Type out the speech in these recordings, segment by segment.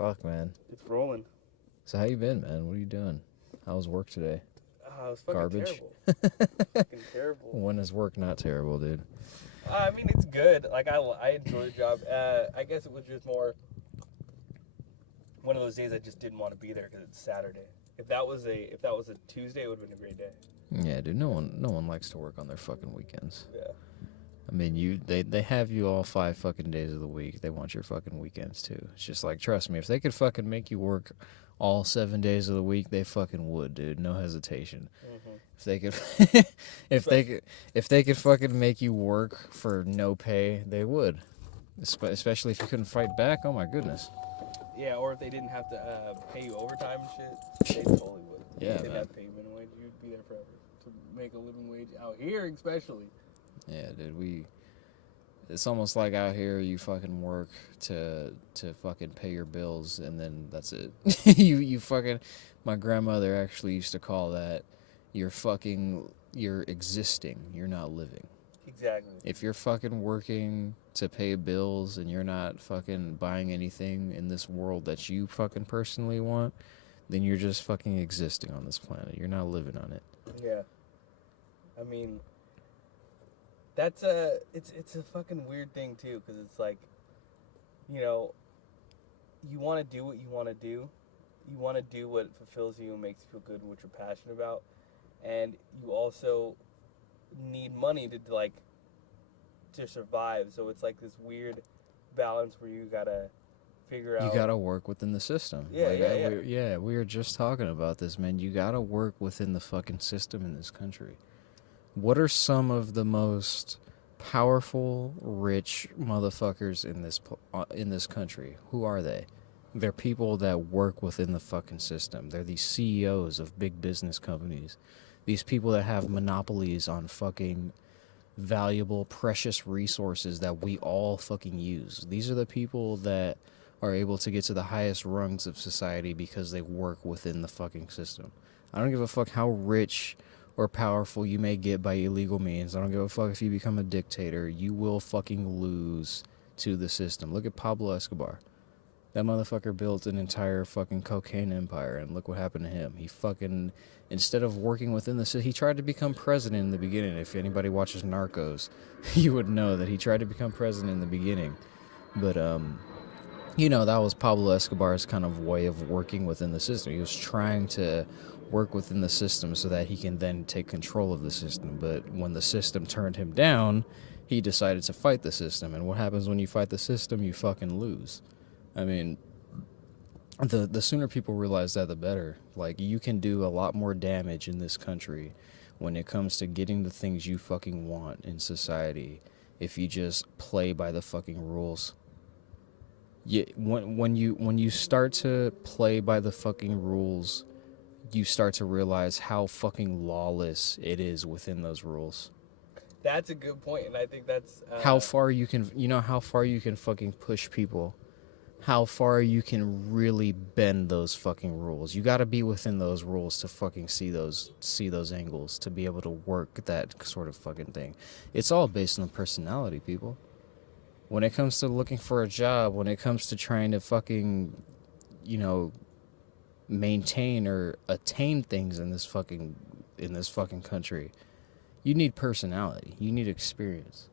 Fuck, man. It's rolling. So how you been, man? What are you doing? How was work today? It was fucking Garbage? terrible. Fucking terrible. When is work not terrible, dude? I mean, it's good. Like, I enjoy the job. I guess it was just more one of those days I just didn't want to be there because it's Saturday. If that was a Tuesday, it would have been a great day. Yeah, dude. No one likes to work on their fucking weekends. Yeah. I mean, they have you all 5 fucking days of the week. They want your fucking weekends too. It's just like, trust me, if they could fucking make you work all 7 days of the week, they fucking would, dude. No hesitation. Mm-hmm. If they could, if they could fucking make you work for no pay, they would. Especially if you couldn't fight back. Oh my goodness. Yeah, or if they didn't have to pay you overtime and shit, they totally would. Yeah, if they man. had to pay you minimum wage, you'd be there forever to make a living wage out here, especially. Yeah, dude, it's almost like out here you fucking work to fucking pay your bills and then that's it. you fucking, my grandmother actually used to call that you're existing, you're not living. Exactly. If you're fucking working to pay bills and you're not fucking buying anything in this world that you fucking personally want, then you're just fucking existing on this planet. You're not living on it. Yeah. I mean, it's a fucking weird thing too, because it's like, you know, you want to do what you want to do. You want to do what fulfills you and makes you feel good and what you're passionate about. And you also need money to survive. So it's like this weird balance where you gotta figure out. You gotta work within the system. Yeah, We were just talking about this, man. You gotta work within the fucking system in this country. What are some of the most powerful, rich motherfuckers in this country? Who are they? They're people that work within the fucking system. They're these CEOs of big business companies. These people that have monopolies on fucking valuable, precious resources that we all fucking use. These are the people that are able to get to the highest rungs of society because they work within the fucking system. I don't give a fuck how rich or powerful you may get by illegal means. I don't give a fuck if you become a dictator. You will fucking lose to the system. Look at Pablo Escobar. That motherfucker built an entire fucking cocaine empire, and look what happened to him. He fucking, instead of working within the system, he tried to become president in the beginning. If anybody watches Narcos, you would know that he tried to become president in the beginning. But, you know, that was Pablo Escobar's kind of way of working within the system. He was trying to work within the system so that he can then take control of the system. But when the system turned him down, he decided to fight the system. And what happens when you fight the system? You fucking lose. I mean, the sooner people realize that, the better. Like, you can do a lot more damage in this country when it comes to getting the things you fucking want in society if you just play by the fucking rules. When you start to play by the fucking rules, you start to realize how fucking lawless it is within those rules. That's a good point, and I think that's how far you can fucking push people. How far you can really bend those fucking rules. You gotta be within those rules to fucking see those angles, to be able to work that sort of fucking thing. It's all based on personality, people. When it comes to looking for a job, when it comes to trying to fucking, you know, maintain or attain things in this fucking country, you need personality. You need experience.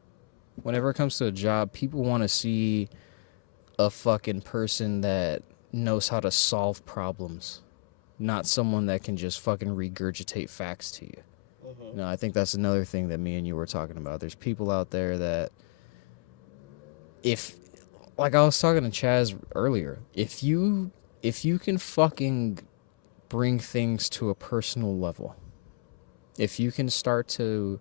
Whenever it comes to a job, people want to see a fucking person that knows how to solve problems, not someone that can just fucking regurgitate facts to you. Mm-hmm. No, I think that's another thing that me and you were talking about. There's people out there that, like I was talking to Chaz earlier, if you can fucking bring things to a personal level, if you can start to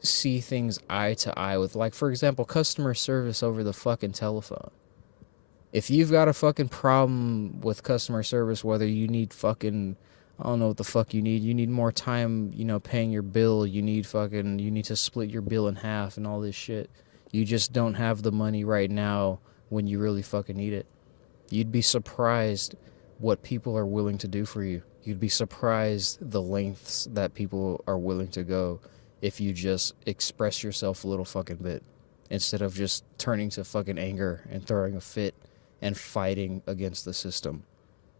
see things eye to eye with, like, for example, customer service over the fucking telephone. If you've got a fucking problem with customer service, whether you need fucking, I don't know what the fuck you need more time, you know, paying your bill, you need to split your bill in half and all this shit. You just don't have the money right now when you really fucking need it. You'd be surprised what people are willing to do for you. You'd be surprised the lengths that people are willing to go if you just express yourself a little fucking bit, instead of just turning to fucking anger and throwing a fit and fighting against the system.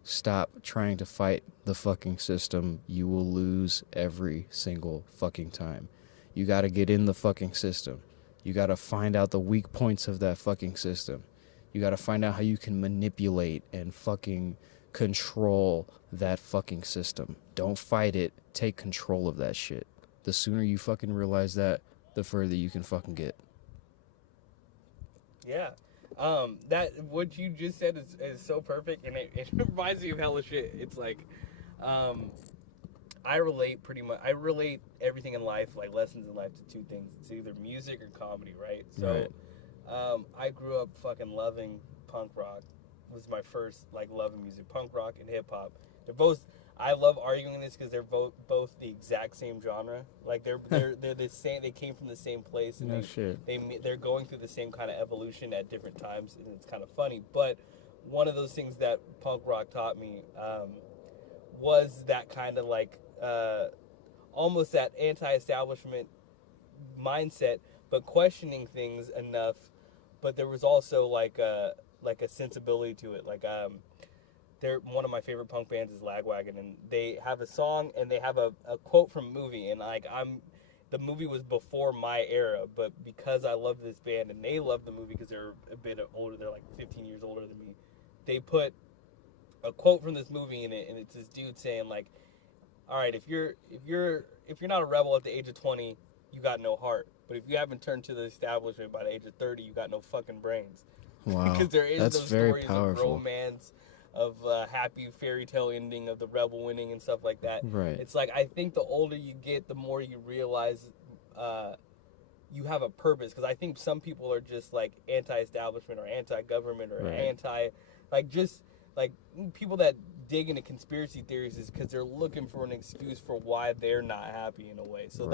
Stop trying to fight the fucking system. You will lose every single fucking time. You got to get in the fucking system. You got to find out the weak points of that fucking system. You got to find out how you can manipulate and fucking control that fucking system. Don't fight it. Take control of that shit. The sooner you fucking realize that, the further you can fucking get. Yeah. That what you just said is so perfect, and it reminds me of hella shit. It's like, I relate everything in life, like lessons in life, to two things. It's either music or comedy, right? So, right. I grew up fucking loving punk rock. Was my first like love of music, punk rock and hip hop. They're both. I love arguing this because they're both the exact same genre. Like they're the same. They came from the same place, and they're going through the same kind of evolution at different times, and it's kind of funny. But one of those things that punk rock taught me was that kind of like almost that anti-establishment mindset, but questioning things enough. But there was also like a sensibility to it, like they're one of my favorite punk bands is Lagwagon, and they have a song and they have a quote from a movie, and like the movie was before my era, but because I love this band and they love the movie because they're a bit older, they're like 15 years older than me, they put a quote from this movie in it, and it's this dude saying like, all right, if you're not a rebel at the age of 20, you got no heart, but if you haven't turned to the establishment by the age of 30, you got no fucking brains. Wow. Because there is That's those very stories powerful. of romance, of happy fairy tale ending of the rebel winning and stuff like that. Right. It's like, I think the older you get, the more you realize you have a purpose. Because I think some people are just like anti-establishment or anti-government or anti, like just like people that dig into conspiracy theories is because they're looking for an excuse for why they're not happy in a way. So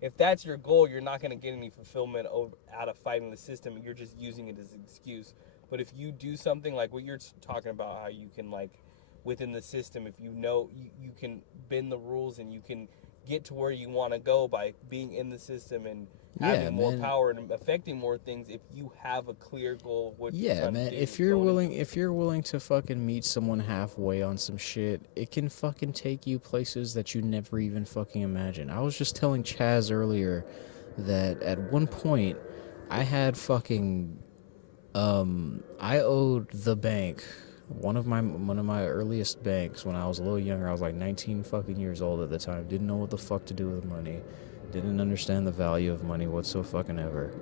if that's your goal, you're not going to get any fulfillment out of fighting the system. You're just using it as an excuse. But if you do something like what you're talking about, how you can like within the system, if you know you can bend the rules and you can get to where you want to go by being in the system and having more power and affecting more things, if you have a clear goal of what you're trying to do. If you're willing to fucking meet someone halfway on some shit, it can fucking take you places that you never even fucking imagined. I was just telling Chaz earlier that at one point I had fucking I owed the bank, one of my earliest banks when I was a little younger. I was like 19 fucking years old at the time. Didn't know what the fuck to do with money. Didn't understand the value of money whatsoever.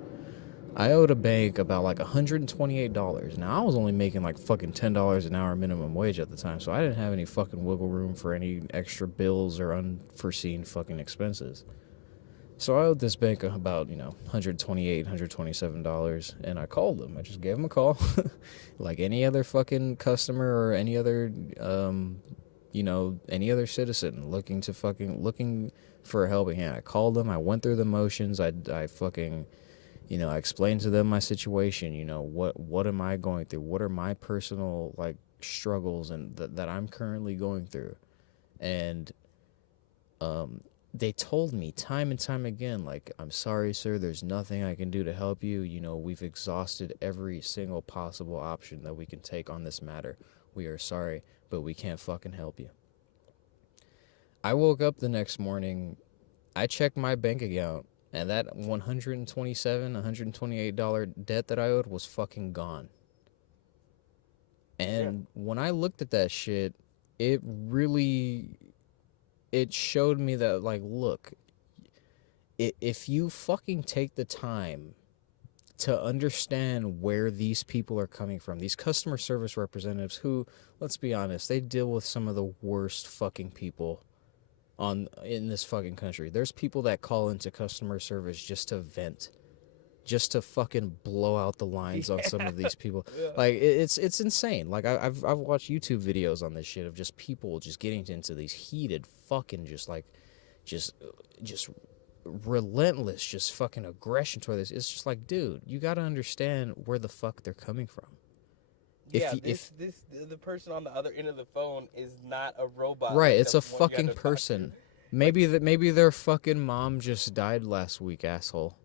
I owed a bank about like $128. Now I was only making like fucking $10 an hour minimum wage at the time, so I didn't have any fucking wiggle room for any extra bills or unforeseen fucking expenses. So I owed this bank about, $128, $127, and I called them. I just gave them a call, like any other fucking customer or any other, any other citizen looking for a helping hand. I called them. I went through the motions. I fucking, I explained to them my situation. What am I going through? What are my personal like struggles and that I'm currently going through, and they told me time and time again, like, I'm sorry, sir, there's nothing I can do to help you. We've exhausted every single possible option that we can take on this matter. We are sorry, but we can't fucking help you. I woke up the next morning, I checked my bank account, and that $127, $128 debt that I owed was fucking gone. And when I looked at that shit, it showed me that, like, look, if you fucking take the time to understand where these people are coming from, these customer service representatives who, let's be honest, they deal with some of the worst fucking people in this fucking country. There's people that call into customer service just to vent, just to fucking blow out the lines on some of these people. Like, it's insane. Like, I've watched YouTube videos on this shit of just people just getting into these heated fucking just relentless just fucking aggression toward this. It's just like, dude, you gotta understand where the fuck they're coming from. The person on the other end of the phone is not a robot. Right, like it's a fucking person. Maybe their fucking mom just died last week, asshole.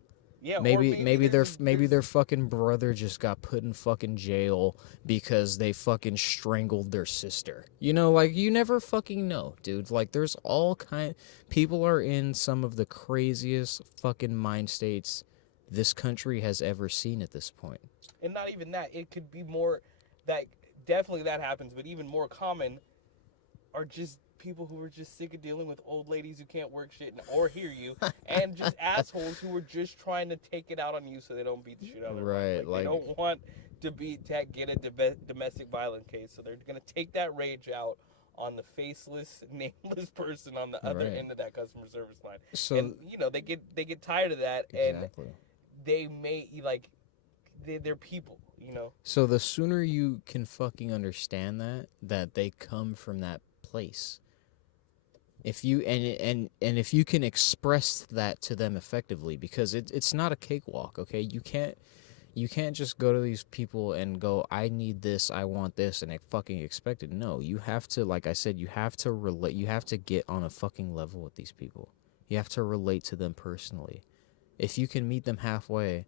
Yeah, maybe their fucking brother just got put in fucking jail because they fucking strangled their sister. You know, like, you never fucking know, dude. Like, there's all people are in some of the craziest fucking mind states this country has ever seen at this point. And not even that, it could be more that definitely that happens, but even more common are just people who are just sick of dealing with old ladies who can't work shit or hear you, and just assholes who are just trying to take it out on you so they don't beat the shit out of them. Right, like they don't want to get a domestic violence case, so they're gonna take that rage out on the faceless, nameless person on the other end of that customer service line. So, and you know, they get tired of that, exactly. And they may like they're people, you know. So the sooner you can fucking understand that they come from that place. If you and if you can express that to them effectively, because it's not a cakewalk, okay? You can't just go to these people and go, I need this, I want this, and I fucking expect it. No, you have to, like I said, you have to relate. You have to get on a fucking level with these people. You have to relate to them personally. If you can meet them halfway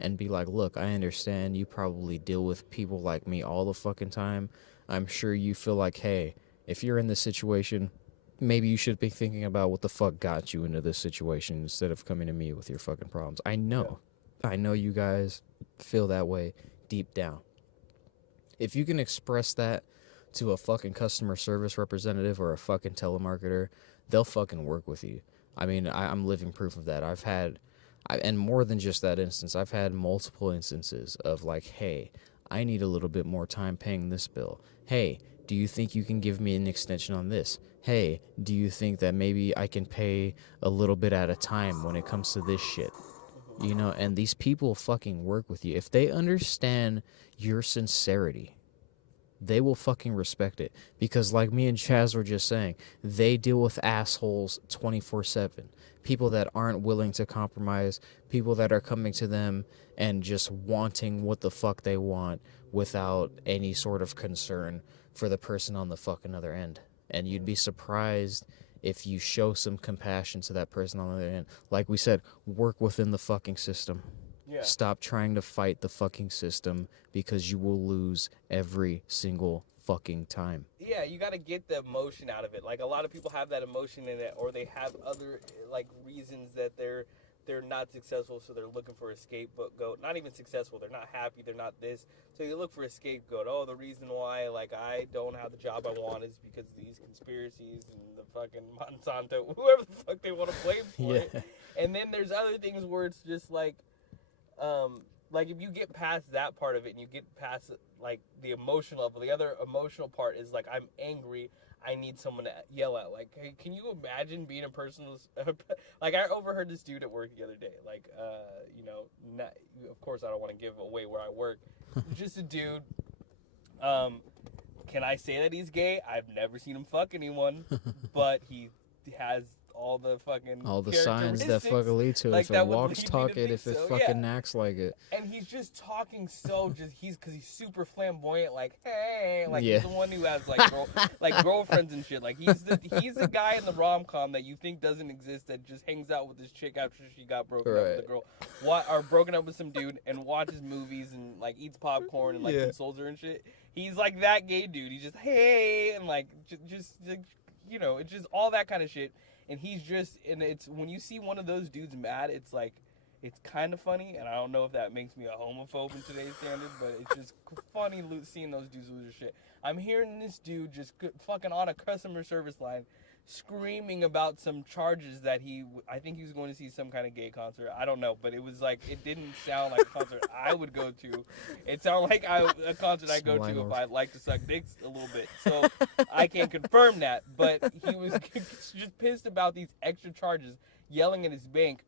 and be like, look, I understand you probably deal with people like me all the fucking time. I'm sure you feel like, hey, if you're in this situation, maybe you should be thinking about what the fuck got you into this situation instead of coming to me with your fucking problems. I know you guys feel that way deep down. If you can express that to a fucking customer service representative or a fucking telemarketer, they'll fucking work with you. I mean, I'm living proof of that. And more than just that instance, I've had multiple instances of like, hey, I need a little bit more time paying this bill. Hey, do you think you can give me an extension on this? Hey, do you think that maybe I can pay a little bit at a time when it comes to this shit? You know, and these people fucking work with you. If they understand your sincerity, they will fucking respect it. Because like me and Chaz were just saying, they deal with assholes 24/7. People that aren't willing to compromise, people that are coming to them and just wanting what the fuck they want without any sort of concern for the person on the fucking other end. And you'd be surprised if you show some compassion to that person on the other end. Like we said, work within the fucking system. Yeah. Stop trying to fight the fucking system, because you will lose every single fucking time. Yeah, you got to get the emotion out of it. Like, a lot of people have that emotion in it, or they have other like reasons that they're not successful, so they're looking for a scapegoat. Not even successful, they're not happy, they're not this, so you look for a scapegoat. Oh, the reason why like I don't have the job I want is because of these conspiracies and the fucking Monsanto, whoever the fuck they want to blame for it. And then there's other things where it's just like if you get past that part of it and you get past like the emotional level, the other emotional part is like, I'm angry, I need someone to yell at. Like, hey, can you imagine being a person who's like, I overheard this dude at work the other day. Like, of course I don't want to give away where I work. Just a dude. Can I say that he's gay? I've never seen him fuck anyone, but he has all the signs that fucking lead to it. If it walks, talk it. If it fucking acts like it. And he's just talking because he's super flamboyant. Like, hey, like he's the one who has like girlfriends and shit. Like he's the guy in the rom-com that you think doesn't exist, that just hangs out with this chick after she got broken up with a girl, or broken up with some dude, and watches movies and like eats popcorn and like consoles her and shit. He's like that gay dude. He's just, hey, and like just you know, it's just all that kind of shit. And he's just, and it's, when you see one of those dudes mad, it's like, it's kind of funny, and I don't know if that makes me a homophobe in today's standard, but it's just funny seeing those dudes lose their shit. I'm hearing this dude just fucking on a customer service line screaming about some charges that I think he was going to see some kind of gay concert. I don't know, but it was like, it didn't sound like a concert I would go to. It sounded like a concert I'd go to if I like to suck dicks a little bit. So I can't confirm that, but he was just pissed about these extra charges, yelling at his bank,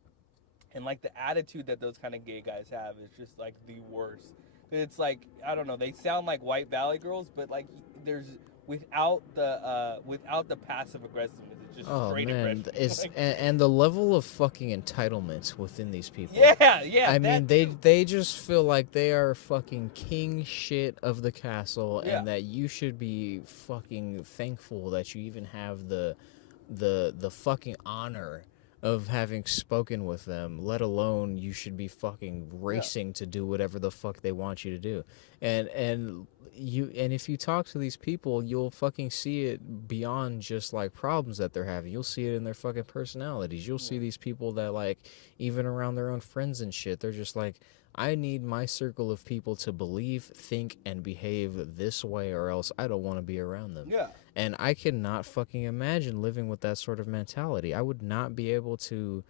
and like the attitude that those kind of gay guys have is just like the worst. It's like, I don't know, they sound like White Valley girls, but like there's without the passive aggressiveness, it's just straight aggression. It's and the level of fucking entitlement within these people. Yeah. I mean, they just feel like they are fucking king shit of the castle, and that you should be fucking thankful that you even have the fucking honor of having spoken with them, let alone you should be fucking racing to do whatever the fuck they want you to do. And if you talk to these people, you'll fucking see it beyond just like problems that they're having. You'll see it in their fucking personalities. You'll see these people that, like, even around their own friends and shit, they're just like, I need my circle of people to believe, think, and behave this way, or else I don't want to be around them. Yeah. And I cannot fucking imagine living with that sort of mentality. I would not be able to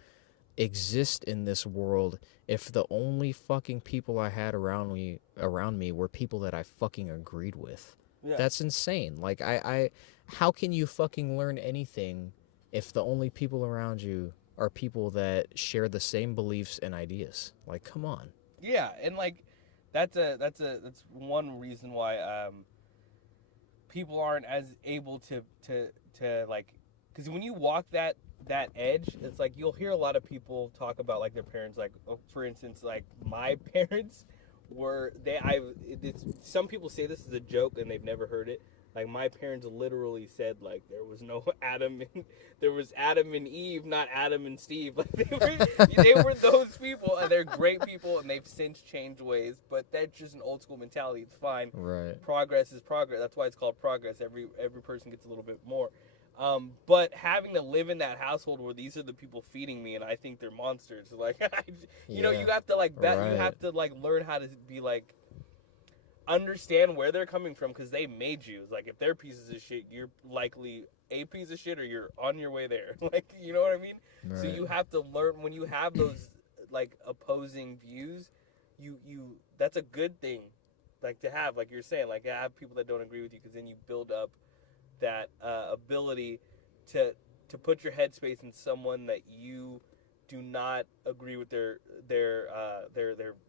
exist in this world if the only fucking people I had around me were people that I fucking agreed with. Yeah. That's insane. Like, how can you fucking learn anything if the only people around you are people that share the same beliefs and ideas? Like, come on. Yeah, and like that's one reason why people aren't as able to like, because when you walk that edge, it's like you'll hear a lot of people talk about like their parents, like, for instance, like my parents were some people say this is a joke and they've never heard it. Like, my parents literally said, like, there was Adam and Eve, not Adam and Steve. Like, they were those people, and they're great people, and they've since changed ways. But that's just an old school mentality. It's fine. Right. Progress is progress. That's why it's called progress. Every person gets a little bit more. But having to live in that household where these are the people feeding me, and I think they're monsters. Like, you know, you have to like that. Right. You have to like learn how to be like. Understand where they're coming from, because they made you. Like, if they're pieces of shit, you're likely a piece of shit, or you're on your way there. Like, you know what I mean? Right. So you have to learn when you have those like opposing views. You that's a good thing, like, to have, like you're saying, like, have people that don't agree with you, because then you build up that ability to put your headspace in someone that you do not agree with their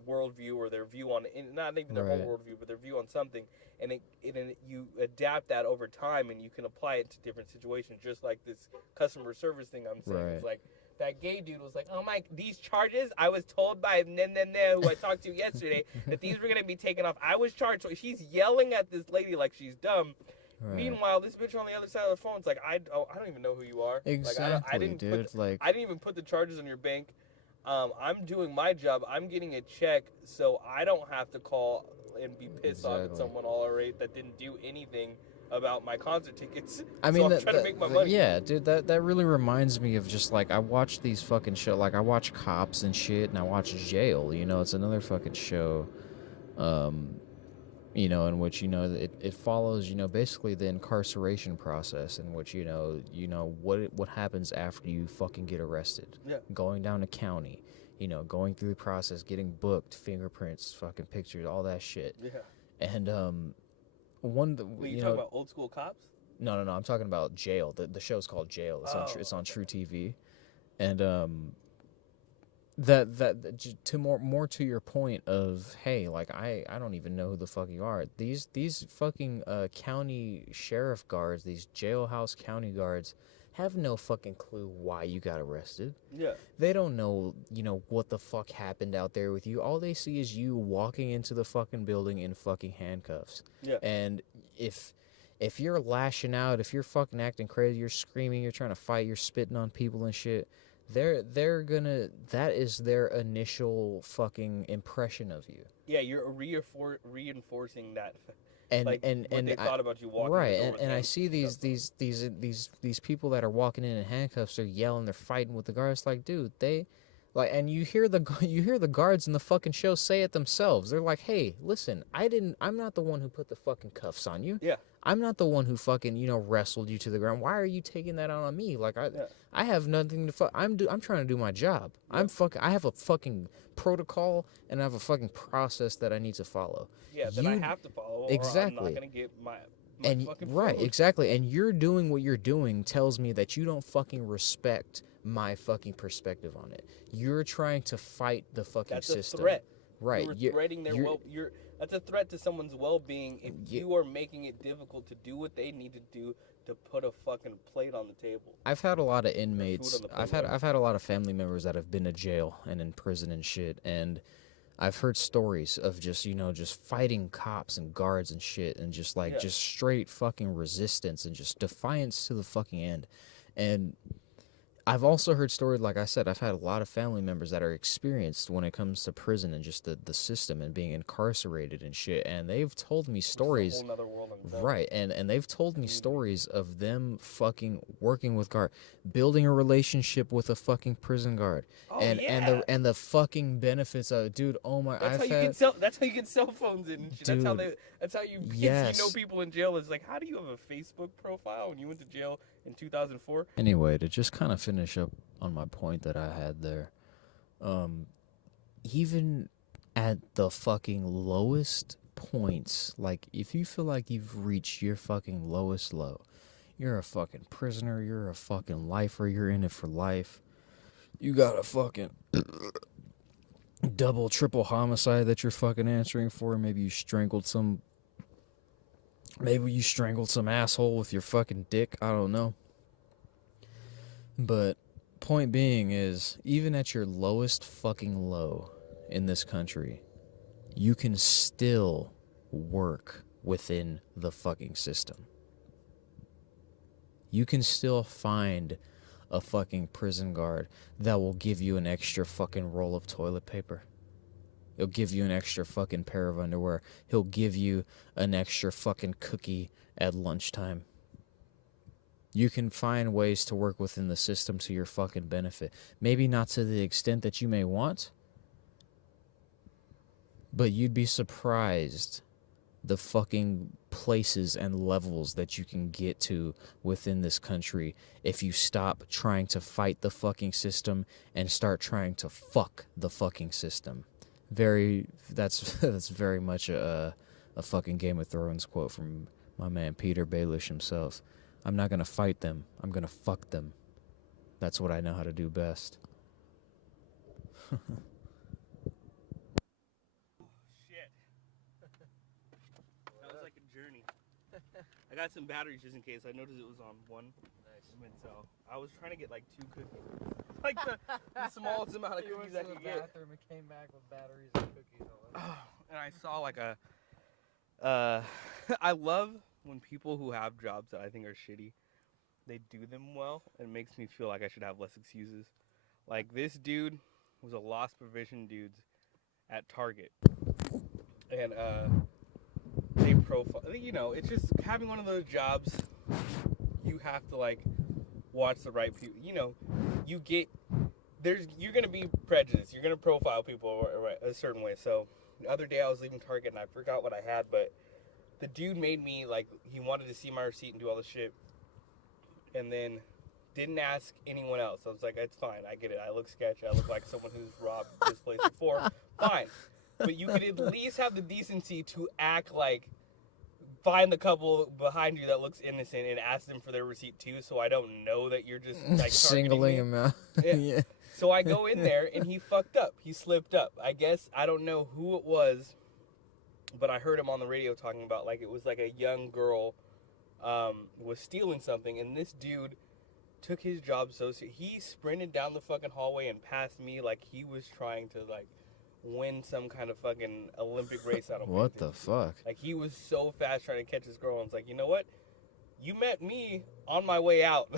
worldview, or their view on, not even their whole worldview, but their view on something, and you adapt that over time, and you can apply it to different situations, just like this customer service thing I'm saying. Right. It's like, that gay dude was like, oh my, these charges, I was told by who I talked to yesterday that these were going to be taken off. I was charged. So she's yelling at this lady like she's dumb. Right. Meanwhile, this bitch on the other side of the phone is like, I don't even know who you are. Exactly, like, I didn't dude. I didn't even put the charges on your bank. I'm doing my job. I'm getting a check, so I don't have to call and be pissed off at someone all irate that didn't do anything about my concert tickets. I mean, so I'm trying to make my money. Yeah, dude, that really reminds me of just, like, I watch these fucking shows. Like, I watch Cops and shit, and I watch Jail. You know, it's another fucking show. You know, in which, you know, it follows, you know, basically the incarceration process, in which, you know what happens after you fucking get arrested. Yeah. Going down to county, you know, going through the process, getting booked, fingerprints, fucking pictures, all that shit. Yeah. And Wait, you talking about Old School Cops? No, I'm talking about Jail. The show's called Jail. It's on True TV, and that to more to your point of, hey, like, I don't even know who the fuck you are. These fucking county sheriff guards, these jailhouse county guards, have no fucking clue why you got arrested. Yeah. They don't know, you know, what the fuck happened out there with you. All they see is you walking into the fucking building in fucking handcuffs. Yeah. And if you're lashing out, if you're fucking acting crazy, you're screaming, you're trying to fight, you're spitting on people and shit, they're gonna, that is their initial fucking impression of you. Yeah, you're reinforcing that. And like, and they thought about you walking right, and I see these people that are walking in handcuffs, they're yelling, they're fighting with the guards. Like, dude, they, like, and you hear the guards in the fucking show say it themselves. They're like, hey, listen, I'm not the one who put the fucking cuffs on you. Yeah. I'm not the one who fucking, you know, wrestled you to the ground. Why are you taking that out on me? Like, I have nothing to I'm trying to do my job. Yeah. I have a fucking protocol, and I have a fucking process that I need to follow. Yeah, that I have to follow. Exactly. Or I'm not gonna get my fucking right, food. Exactly. And you're doing what you're doing tells me that you don't fucking respect my fucking perspective on it. You're trying to fight the fucking system. That's a threat. Right. You're threatening their that's a threat to someone's well-being if you are making it difficult to do what they need to do to put a fucking plate on the table. I've had a lot of inmates. I've had a lot of family members that have been to jail and in prison and shit, and I've heard stories of just, you know, just fighting cops and guards and shit, and just like just straight fucking resistance and just defiance to the fucking end. And I've also heard stories, like I said, I've had a lot of family members that are experienced when it comes to prison and just the system and being incarcerated and shit. And they've told me stories. It's a whole nother world in itself. Right. And they've told me stories of them fucking working with guard, building a relationship with a fucking prison guard. Oh, and the fucking benefits of it. Dude, oh my, that's how you get cell phones in and shit. Dude, that's how you yes. you know people in jail. It's like, how do you have a Facebook profile when you went to jail in 2004? Anyway, to just kind of finish up on my point that I had there, even at the fucking lowest points, like if you feel like you've reached your fucking lowest low, you're a fucking prisoner, you're a fucking lifer, you're in it for life, you got a fucking double, triple homicide that you're fucking answering for, maybe you strangled some asshole with your fucking dick, I don't know. But point being is, even at your lowest fucking low in this country, you can still work within the fucking system. You can still find a fucking prison guard that will give you an extra fucking roll of toilet paper. He'll give you an extra fucking pair of underwear. He'll give you an extra fucking cookie at lunchtime. You can find ways to work within the system to your fucking benefit. Maybe not to the extent that you may want, but you'd be surprised the fucking places and levels that you can get to within this country if you stop trying to fight the fucking system and start trying to fuck the fucking system. That's very much a fucking Game of Thrones quote from my man Peter Baelish himself. I'm not gonna fight them, I'm gonna fuck them. That's what I know how to do best. Shit. That was like a journey. I got some batteries just in case. I noticed it was on one. Nice. So I was trying to get like 2 cookies. Like the smallest amount of cookies I could get. Bathroom and came back with batteries and cookies all over. And I saw like I love when people who have jobs that I think are shitty, they do them well. It makes me feel like I should have less excuses. Like this dude was a loss provision dude at Target. And they profile, you know, it's just having one of those jobs, you have to like watch the right people. You know, you're going to be prejudiced. You're going to profile people a certain way. So the other day I was leaving Target and I forgot what I had, but the dude made me, like, he wanted to see my receipt and do all the shit, and then didn't ask anyone else. I was like, it's fine, I get it. I look sketchy. I look like someone who's robbed this place before. Fine. But you could at least have the decency to act like, find the couple behind you that looks innocent and ask them for their receipt too, so I don't know that you're just, like, singling him out. Yeah. Yeah. So I go in there, and he fucked up. He slipped up. I guess, I don't know who it was, but I heard him on the radio talking about, like, it was like a young girl was stealing something, and this dude took his job so he sprinted down the fucking hallway and passed me like he was trying to, like, win some kind of fucking Olympic race out of What the fuck? Like, he was so fast trying to catch this girl, and it's like, you know what? You met me on my way out.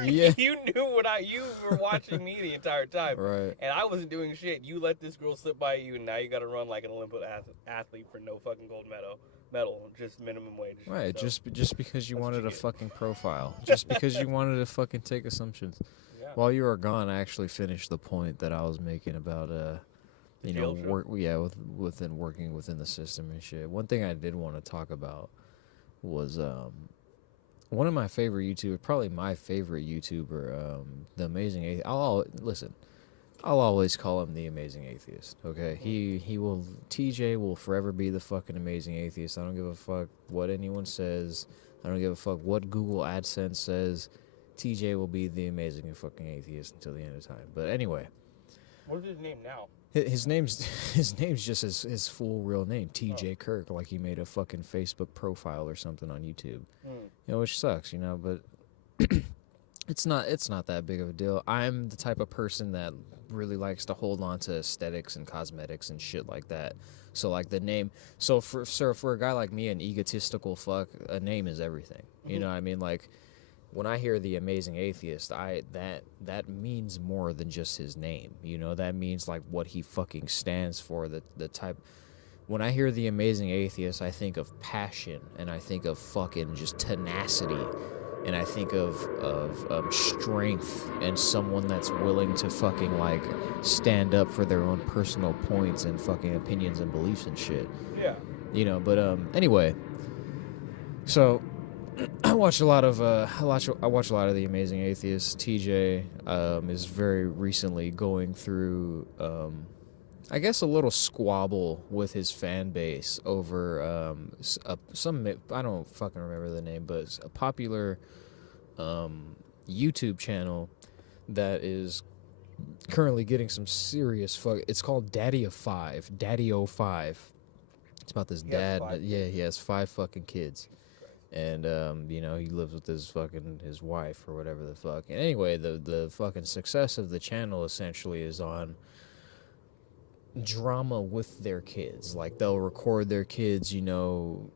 Yeah. You knew you were watching me the entire time. Right. And I wasn't doing shit. You let this girl slip by you, and now you got to run like an Olympic athlete for no fucking gold medal, just minimum wage. Right, so, just because you wanted a fucking profile. Oh, Just because you wanted to fucking take assumptions. Yeah. While you were gone, I actually finished the point that I was making about working within the system and shit. One thing I did want to talk about was one of my favorite YouTubers, probably my favorite YouTuber, the Amazing Atheist. I'll always call him the Amazing Atheist. Okay, TJ will forever be the fucking Amazing Atheist. I don't give a fuck what anyone says. I don't give a fuck what Google AdSense says. TJ will be the Amazing fucking Atheist until the end of time. But anyway, what is his name now? His name's just his full real name, TJ Kirk. Like he made a fucking Facebook profile or something on YouTube. You know, which sucks, you know, but it's not that big of a deal. I'm the type of person that really likes to hold on to aesthetics and cosmetics and shit like that. So like the name, for a guy like me, an egotistical fuck, a name is everything. You know what I mean? Like when I hear the Amazing Atheist, that means more than just his name. You know, that means like what he fucking stands for. The type. When I hear the Amazing Atheist, I think of passion, and I think of fucking just tenacity, and I think of strength, and someone that's willing to fucking like stand up for their own personal points and fucking opinions and beliefs and shit. Yeah. You know, but anyway, so I watch a lot of the Amazing Atheist. TJ is very recently going through I guess a little squabble with his fan base over some, I don't fucking remember the name, but it's a popular YouTube channel that is currently getting some serious it's called DaddyOFive. It's about this dad. Yeah, he has 5 fucking kids. And, you know, he lives with his wife or whatever the fuck. And anyway, the fucking success of the channel essentially is on drama with their kids. Like, they'll record their kids, you know,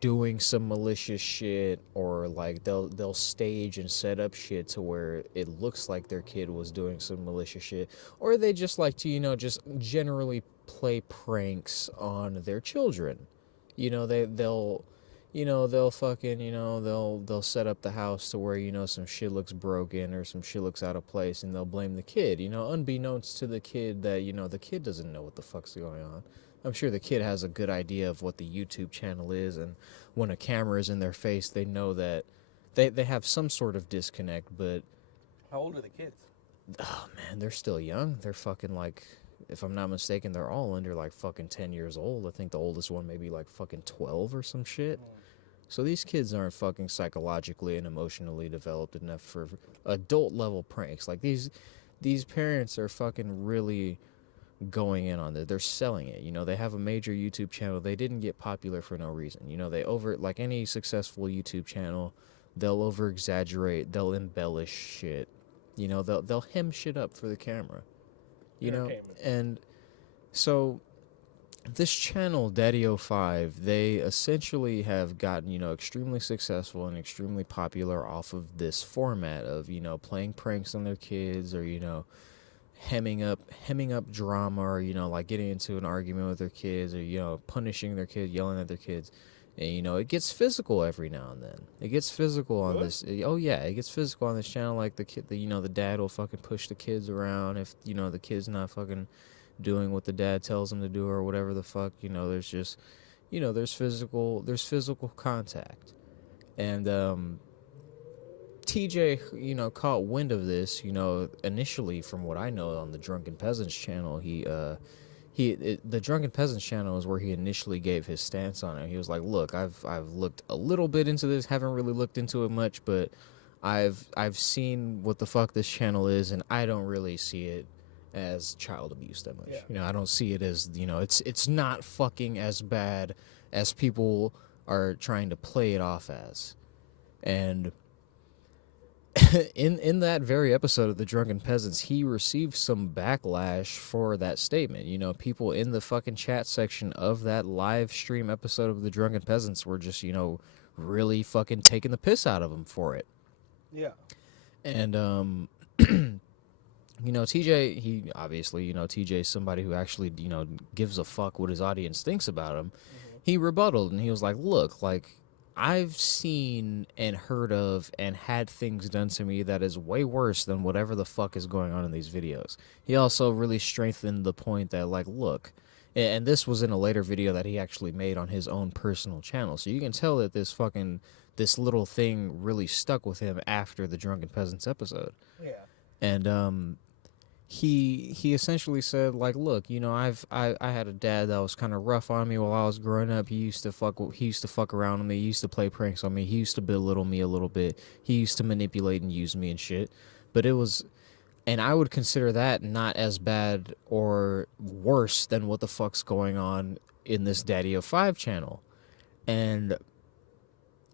doing some malicious shit, or like they'll stage and set up shit to where it looks like their kid was doing some malicious shit, or they just like to, you know, just generally play pranks on their children. You know, they'll fucking, you know, they'll set up the house to where, you know, some shit looks broken or some shit looks out of place, and they'll blame the kid, you know, unbeknownst to the kid that, you know, the kid doesn't know what the fuck's going on. I'm sure the kid has a good idea of what the YouTube channel is, and when a camera is in their face, they know that they have some sort of disconnect, but... How old are the kids? Oh, man, they're still young. They're fucking, like, if I'm not mistaken, they're all under, like, fucking 10 years old. I think the oldest one may be, like, fucking 12 or some shit. So these kids aren't fucking psychologically and emotionally developed enough for adult-level pranks. Like, these parents are fucking really going in on it. They're selling it. You know, they have a major YouTube channel. They didn't get popular for no reason. You know, like any successful YouTube channel, they'll over-exaggerate, they'll embellish shit. You know, they'll hem shit up for the camera. You know? And so this channel, DaddyOFive, they essentially have gotten, you know, extremely successful and extremely popular off of this format of, you know, playing pranks on their kids, or, you know, hemming up drama, or, you know, like getting into an argument with their kids, or, you know, punishing their kids, yelling at their kids. And, you know, it gets physical every now and then. It gets physical on this. Oh yeah, it gets physical on this channel. Like you know, the dad will fucking push the kids around if, you know, the kid's not fucking doing what the dad tells them to do, or whatever the fuck. You know, there's just, you know, there's physical contact. And TJ, you know, caught wind of this, you know, initially, from what I know, on the Drunken Peasants channel. The Drunken Peasants channel is where he initially gave his stance on it. He was like, look, I've looked a little bit into this, haven't really looked into it much, but I've seen what the fuck this channel is, and I don't really see it as child abuse that much. Yeah. You know, I don't see it as, you know, it's not fucking as bad as people are trying to play it off as. And in that very episode of the Drunken Peasants, he received some backlash for that statement. You know, people in the fucking chat section of that live stream episode of the Drunken Peasants were just, you know, really fucking taking the piss out of him for it. Yeah. And you know, TJ, he obviously, you know, TJ is somebody who actually, you know, gives a fuck what his audience thinks about him. Mm-hmm. He rebutted, and he was like, look, like, I've seen and heard of and had things done to me that is way worse than whatever the fuck is going on in these videos. He also really strengthened the point that, like, look, and this was in a later video that he actually made on his own personal channel, so you can tell that this little thing really stuck with him after the Drunken Peasants episode. Yeah. And he essentially said, like, look, you know, I had a dad that was kind of rough on me while I was growing up. He used to fuck around with me. He used to play pranks on me. He used to belittle me a little bit. He used to manipulate and use me and shit. But it was, and I would consider that not as bad or worse than what the fuck's going on in this DaddyOFive channel. And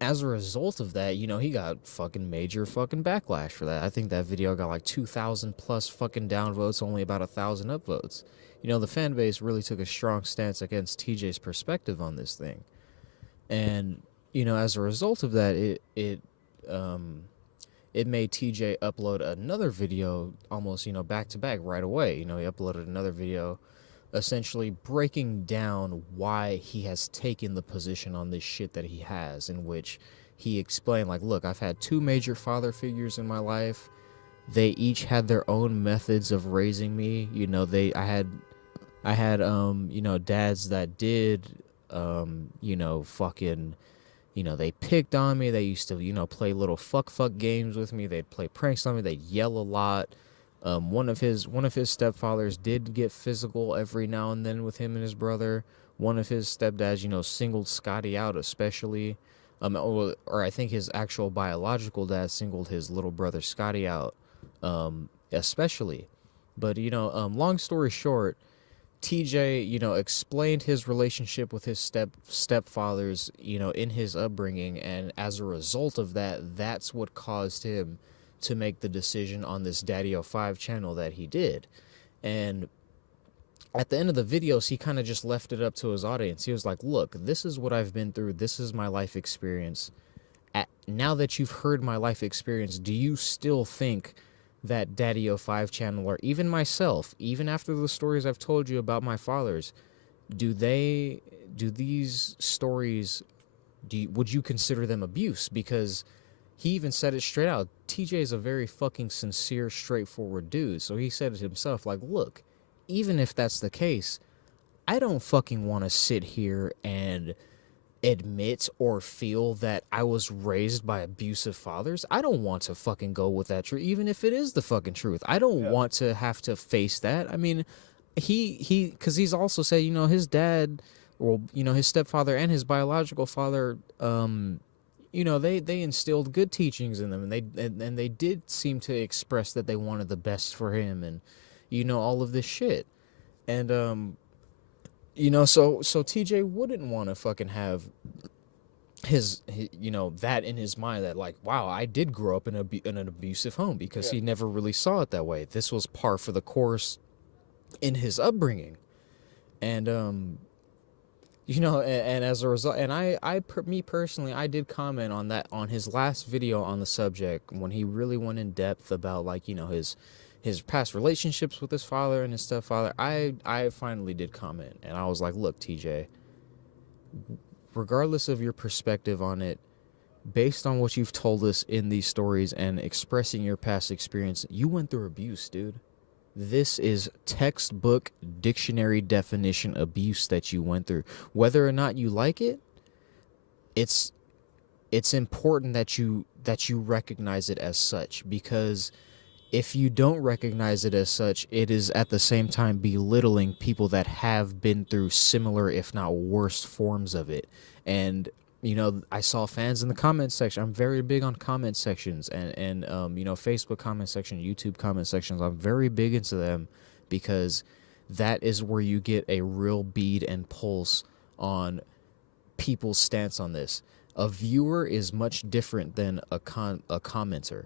as a result of that, you know, he got fucking major fucking backlash for that. I think that video got like 2,000 plus fucking downvotes, only about 1,000 upvotes. You know, the fan base really took a strong stance against TJ's perspective on this thing. And, you know, as a result of that, it it made TJ upload another video almost, back to back right away. He uploaded another video essentially breaking down why he has taken the position on this shit that he has, in which he explained, like, look, I've had two major father figures in my life. They each had their own methods of raising me. I had dads that did they picked on me. They used to play little fuck games with me. They'd play pranks on me. They'd yell a lot. One of his stepfathers did get physical every now and then with him and his brother. One of his stepdads, singled Scotty out especially. Or I think his actual biological dad singled his little brother Scotty out, especially. But long story short, TJ, explained his relationship with his stepfathers, in his upbringing, and as a result of that, that's what caused him to make the decision on this DaddyOFive channel that he did. And at the end of the videos, he kind of just left it up to his audience. He was like, look, this is what I've been through. This is my life experience. Now that you've heard my life experience, do you still think that DaddyOFive channel, or even myself, even after the stories I've told you about my fathers, would you consider them abuse? Because he even said it straight out. TJ is a very fucking sincere, straightforward dude. So he said it himself, like, look, even if that's the case, I don't fucking want to sit here and admit or feel that I was raised by abusive fathers. I don't want to fucking go with that truth, even if it is the fucking truth. I don't want to have to face that. I mean, because he's also said, his dad, or, his stepfather and his biological father, they instilled good teachings in them, and they did seem to express that they wanted the best for him, and all of this shit. And so TJ wouldn't want to fucking have his that in his mind, that like, wow, I did grow up in an abusive home, because he never really saw it that way. This was par for the course in his upbringing. And and as a result, and me personally, I did comment on that on his last video on the subject, when he really went in depth about, like, his past relationships with his father and his stepfather. I finally did comment, and I was like, look, TJ, regardless of your perspective on it, based on what you've told us in these stories and expressing your past experience, you went through abuse, dude. This is textbook dictionary definition abuse that you went through. Whether or not you like it, it's important that you recognize it as such, because if you don't recognize it as such, it is at the same time belittling people that have been through similar, if not worse, forms of it. And I saw fans in the comment section. I'm very big on comment sections, and Facebook comment section, YouTube comment sections. I'm very big into them, because that is where you get a real bead and pulse on people's stance on this. A viewer is much different than a commenter.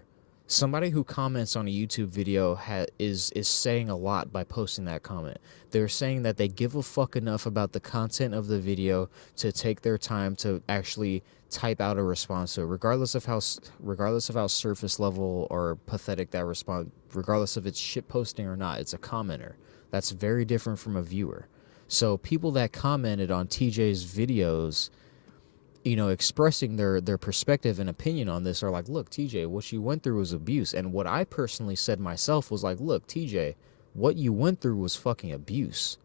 Somebody who comments on a YouTube video is saying a lot by posting that comment. They're saying that they give a fuck enough about the content of the video to take their time to actually type out a response to it, regardless of how surface level or pathetic that response, regardless if it's shit posting or not. It's a commenter. That's very different from a viewer. So people that commented on TJ's videos, expressing their perspective and opinion on this, are like, look, TJ, what you went through was abuse. And what I personally said myself was like, look, TJ, what you went through was fucking abuse,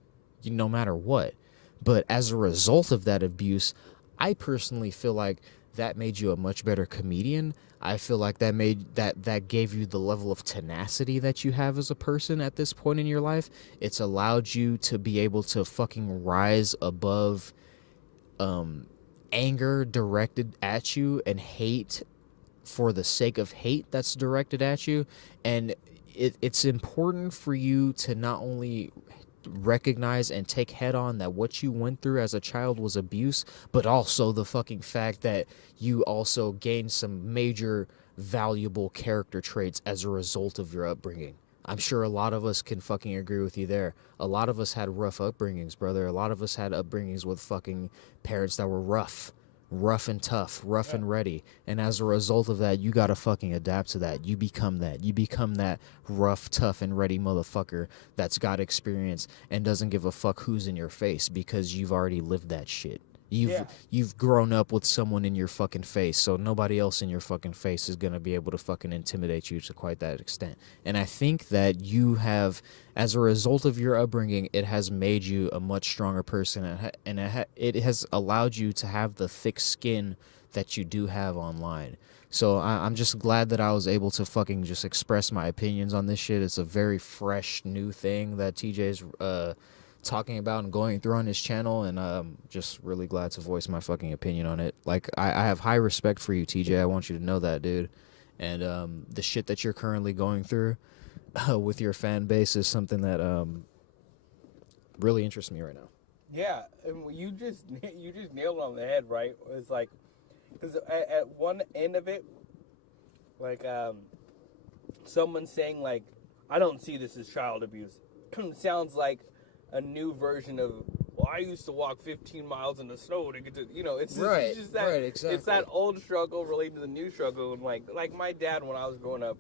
no matter what. But as a result of that abuse, I personally feel like that made you a much better comedian. I feel like that gave you the level of tenacity that you have as a person at this point in your life. It's allowed you to be able to fucking rise above anger directed at you and hate for the sake of hate that's directed at you. And it's important for you to not only recognize and take head on that what you went through as a child was abuse, but also the fucking fact that you also gained some major valuable character traits as a result of your upbringing. I'm sure a lot of us can fucking agree with you there. A lot of us had rough upbringings, brother. A lot of us had upbringings with fucking parents that were rough, rough and tough, rough and ready. And as a result of that, you got to fucking adapt to that. You become that. You become that rough, tough, and ready motherfucker that's got experience and doesn't give a fuck who's in your face because you've already lived that shit. You've grown up with someone in your fucking face, so nobody else in your fucking face is going to be able to fucking intimidate you to quite that extent. And I think that you have, as a result of your upbringing, it has made you a much stronger person, and it has allowed you to have the thick skin that you do have online. So I'm just glad that I was able to fucking just express my opinions on this shit. It's a very fresh, new thing that TJ's talking about and going through on his channel, and just really glad to voice my fucking opinion on it. Like, I have high respect for you, TJ. I want you to know that, dude. And the shit that you're currently going through with your fan base is something that really interests me right now. Yeah, and you just nailed it on the head, right? It's like, because at one end of it, like, someone saying, like, I don't see this as child abuse. Sounds like a new version of, well, I used to walk 15 miles in the snow to get to, it's just that, exactly. It's that old struggle related to the new struggle. And like my dad, when I was growing up,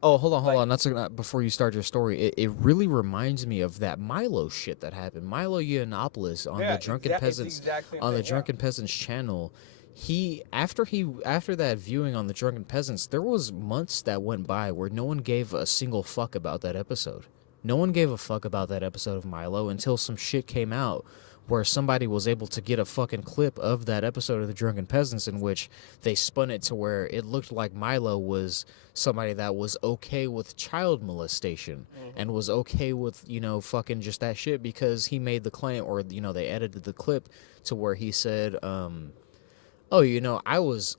hold on. That's before you start your story. It really reminds me of that Milo shit that happened. Milo Yiannopoulos on the Drunken Peasants Drunken Peasants channel. After that viewing on the Drunken Peasants, there was months that went by where no one gave a single fuck about that episode. No one gave a fuck about that episode of Milo until some shit came out where somebody was able to get a fucking clip of that episode of the Drunken Peasants in which they spun it to where it looked like Milo was somebody that was okay with child molestation and was okay with, fucking just that shit because he made the claim, or, they edited the clip to where he said, I was,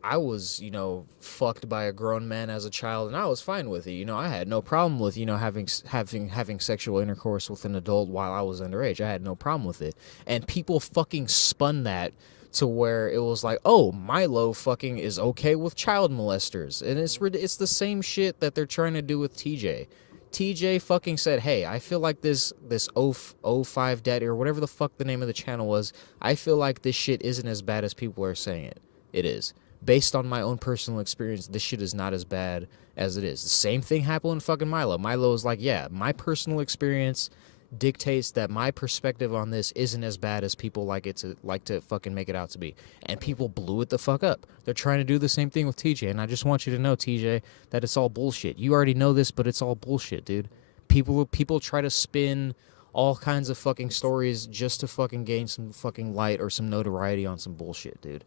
fucked by a grown man as a child, and I was fine with it. I had no problem with, having sexual intercourse with an adult while I was underage. I had no problem with it. And people fucking spun that to where it was like, oh, Milo fucking is okay with child molesters. And it's the same shit that they're trying to do with TJ. TJ fucking said, hey, I feel like this DaddyOFive Daddy, or whatever the fuck the name of the channel was, I feel like this shit isn't as bad as people are saying it. It is. Based on my own personal experience, this shit is not as bad as it is. The same thing happened in fucking Milo. Milo is like, yeah, my personal experience dictates that my perspective on this isn't as bad as people like to fucking make it out to be. And people blew it the fuck up. They're trying to do the same thing with TJ, and I just want you to know, TJ, that it's all bullshit. You already know this, but it's all bullshit, dude. People try to spin all kinds of fucking stories just to fucking gain some fucking light or some notoriety on some bullshit, dude.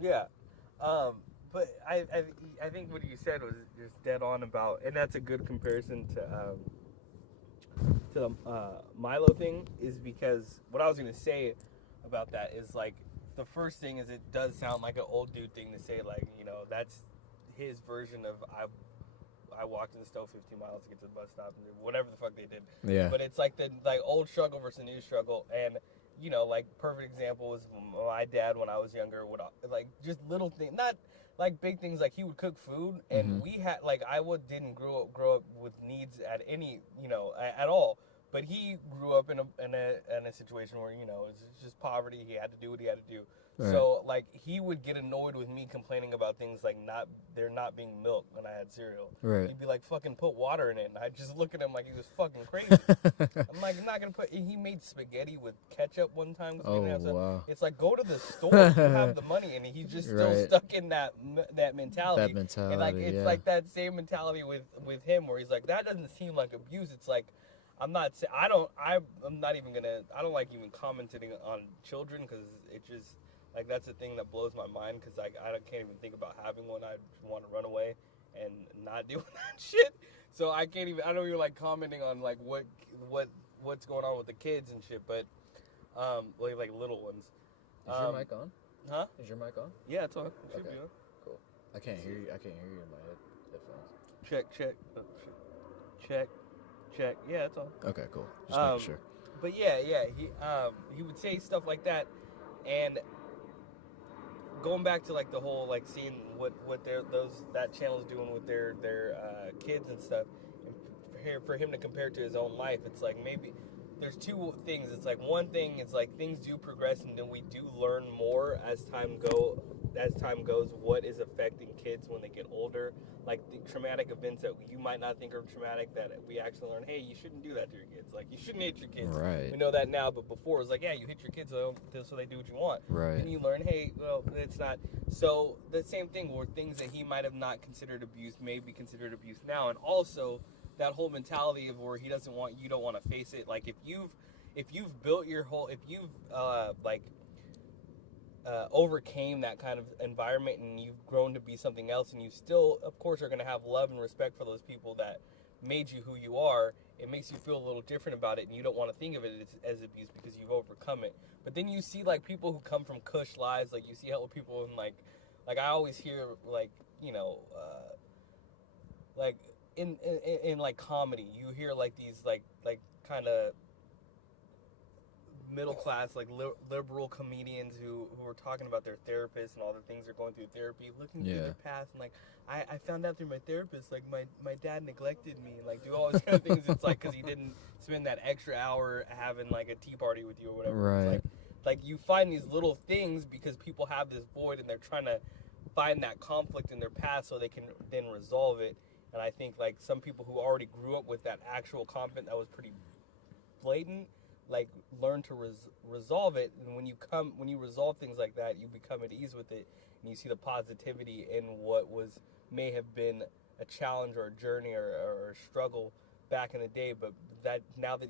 Yeah. But I think what you said was just dead on about, and that's a good comparison to the Milo thing, is because what I was going to say about that is, like, the first thing is it does sound like an old dude thing to say, like, that's his version of I walked in the snow 15 miles to get to the bus stop and whatever the fuck they did. Yeah. But it's like the old struggle versus the new struggle, and like, perfect example was my dad when I was younger would, like, just little things, not like big things, like he would cook food, and we had, like, didn't grow up with needs at any, at all. But he grew up in a situation where, it's just poverty. He had to do what he had to do. Right. So, like, he would get annoyed with me complaining about things like there not being milk when I had cereal. Right. He'd be like, fucking put water in it. And I'd just look at him like he was fucking crazy. I'm like, I'm not going to put... He made spaghetti with ketchup one time. Oh, wow. It's like, go to the store. You have the money. And he's just still stuck in that mentality. And, like, it's like that same mentality with him where he's like, that doesn't seem like abuse. It's like... I'm not even gonna, I don't like even commenting on children, because it just, like, that's the thing that blows my mind, because I can't even think about having one. I just want to run away and not doing that shit. So I don't even like commenting on, like, what's going on with the kids and shit, but, like little ones. Is your mic on? Huh? Is your mic on? Yeah, it's on. It should Okay. be on. Cool. I can't hear you in my headphones. Check. Oh, shit. Check. Yeah, it's on. Okay, cool. Just making sure. But yeah, he would say stuff like that, and going back to, like, the whole, like, seeing what that channel's doing with their kids and stuff, and for him to compare to his own life, it's like maybe there's two things. It's like one thing is like things do progress, and then we do learn more as time goes what is affecting kids when they get older, like the traumatic events that you might not think are traumatic, that we actually learn, hey, you shouldn't do that to your kids, like you shouldn't hit your kids. Right. We know that now, but before it was like, yeah, you hit your kids so they do what you want. Right. And you learn, hey, well, it's not. So the same thing where things that he might have not considered abuse may be considered abuse now, and also that whole mentality of where he doesn't want, you don't want to face it. Like if you've built your whole, if you've overcame that kind of environment and you've grown to be something else, and you still, of course, are going to have love and respect for those people that made you who you are, it makes you feel a little different about it, and you don't want to think of it as abuse because you've overcome it. But then you see like people who come from cush lives, like you see how people in like I always hear like, you know, like in like comedy, you hear like these like kind of middle class, like liberal comedians who are talking about their therapists and all the things they're going through therapy, looking through their past, and like I found out through my therapist, like my dad neglected me, and like do all these kind of things. It's like because he didn't spend that extra hour having like a tea party with you or whatever. Right. It's like you find these little things because people have this void and they're trying to find that conflict in their past so they can then resolve it. And I think like some people who already grew up with that actual conflict that was pretty blatant, like learn to resolve it. And when you resolve things like that, you become at ease with it, and you see the positivity in what may have been a challenge or a journey or a struggle back in the day. But that now that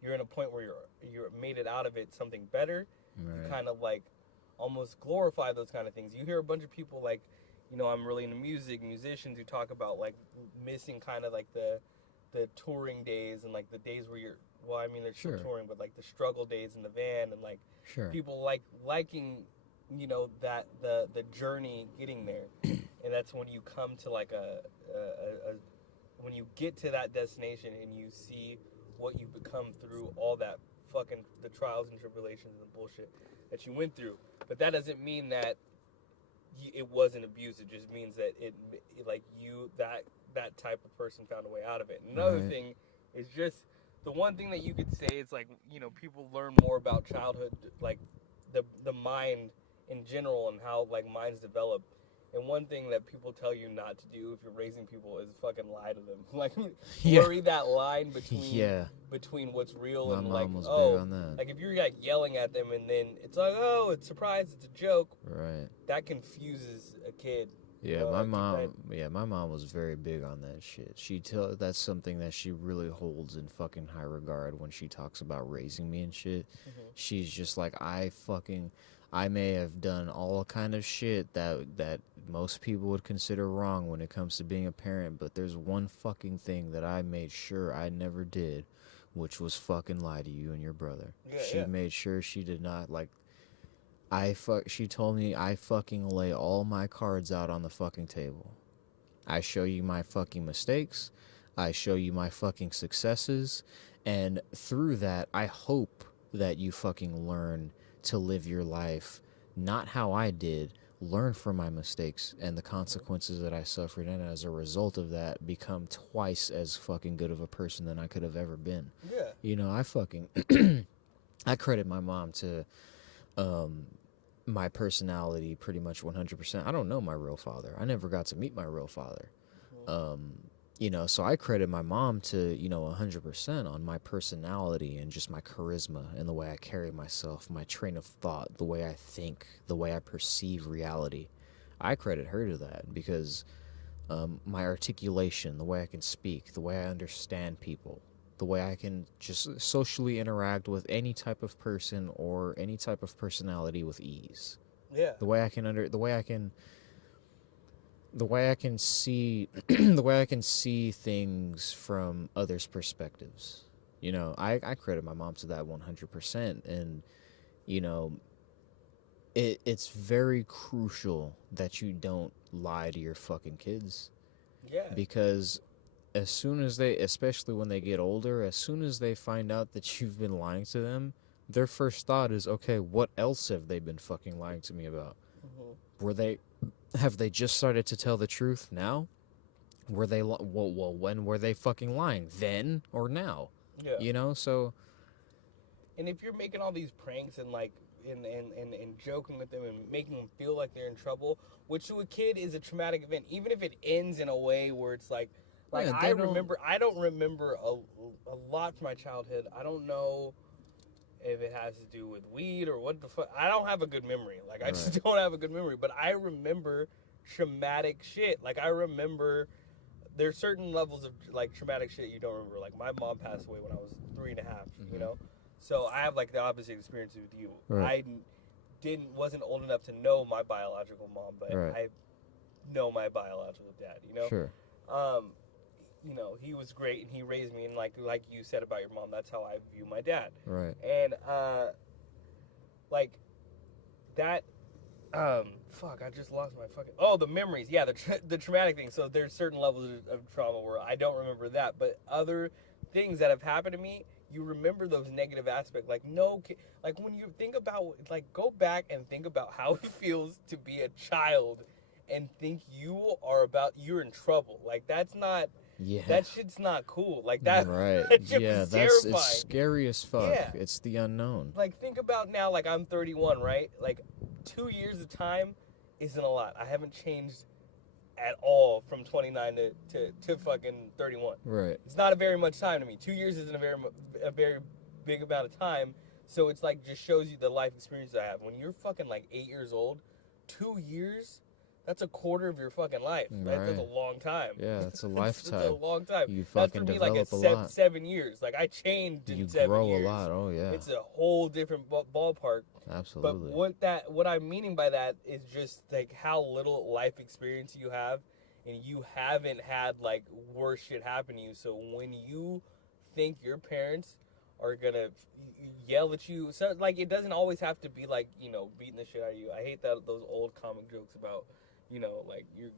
you're in a point where you're made it out of it something better, Right. you kind of like almost glorify those kind of things. You hear a bunch of people like, you know, I'm really into musicians who talk about like missing kind of like the touring days and like the days where they're still touring, but like the struggle days in the van, and like people liking, you know, that the journey getting there. And that's when you come to like when you get to that destination and you see what you've become through all that fucking the trials and tribulations and bullshit that you went through. But that doesn't mean that it wasn't abuse. It just means that it like you that type of person found a way out of it. Another thing is just the one thing that you could say is like, you know, people learn more about childhood, like the mind in general and how like minds develop. And one thing that people tell you not to do if you're raising people is fucking lie to them. Like blurry that line between what's real and like, oh, like if you're like yelling at them and then it's like, oh, it's a surprise, it's a joke. Right. That confuses a kid. Yeah, my mom was very big on that shit. That's something that she really holds in fucking high regard when she talks about raising me and shit. Mm-hmm. She's just like, I may have done all kind of shit that most people would consider wrong when it comes to being a parent, but there's one fucking thing that I made sure I never did, which was fucking lie to you and your brother. She made sure she did not, like, she told me I fucking lay all my cards out on the fucking table. I show you my fucking mistakes. I show you my fucking successes. And through that, I hope that you fucking learn to live your life not how I did, learn from my mistakes and the consequences that I suffered, and as a result of that, become twice as fucking good of a person than I could have ever been. Yeah. You know, I fucking I credit my mom to my personality pretty much 100%. I don't know my real father. I never got to meet my real father. You know, so I credit my mom to, you know, 100% on my personality and just my charisma and the way I carry myself, my train of thought, the way I think, the way I perceive reality. I credit her to that because my articulation, the way I can speak, the way I understand people, the way I can just socially interact with any type of person or any type of personality with ease. Yeah. The way I can see the way I can see things from others' perspectives. You know, I credit my mom to that 100%. And, you know, it's very crucial that you don't lie to your fucking kids. Yeah. Because as soon as especially when they get older, as soon as they find out that you've been lying to them, their first thought is, okay, what else have they been fucking lying to me about? Mm-hmm. Have they just started to tell the truth now? Well, when were they fucking lying? Then or now? Yeah. You know, so And if you're making all these pranks and like and joking with them and making them feel like they're in trouble, which to a kid is a traumatic event, even if it ends in a way where it's like Yeah, I don't remember a lot from my childhood. I don't know if it has to do with weed or what the fuck. I don't have a good memory. Like, I just don't have a good memory. But I remember traumatic shit. Like, I remember there's certain levels of, like, traumatic shit you don't remember. Like, my mom passed away when I was 3.5, you know? So I have, like, the opposite experience with you. Right. I wasn't old enough to know my biological mom, but I know my biological dad, you know? Sure. You know, he was great, and he raised me, and like you said about your mom, that's how I view my dad. Right. And, like, that, fuck, I just lost my fucking, the memories, yeah, the traumatic thing. So there's certain levels of trauma where I don't remember that, but other things that have happened to me, you remember those negative aspects. Like, like, when you think about, like, go back and think about how it feels to be a child and think you're in trouble. Like, that's not... Yeah. That shit's not cool. Like, that, right. that shit yeah, was that's terrifying. It's scary as fuck. Yeah. It's the unknown. Like, think about now, like, I'm 31, right? Like, 2 years of time isn't a lot. I haven't changed at all from 29 to fucking 31. Right. It's not a very much time to me. 2 years isn't a very big amount of time. So it's like, just shows you the life experience I have. When you're fucking like 8 years old, 2 years, that's a quarter of your fucking life. Right. That's a long time. Yeah, it's a lifetime. That's a long time. You That's fucking for me like develop a lot. 7 years. Like, I changed in You 7 grow years. a lot. Oh yeah. It's a whole different ballpark. Absolutely. But what I'm meaning by that is just like how little life experience you have, and you haven't had like worse shit happen to you. So when you think your parents are gonna yell at you, so like it doesn't always have to be like, you know, beating the shit out of you. I hate those old comic jokes about, you know, like you're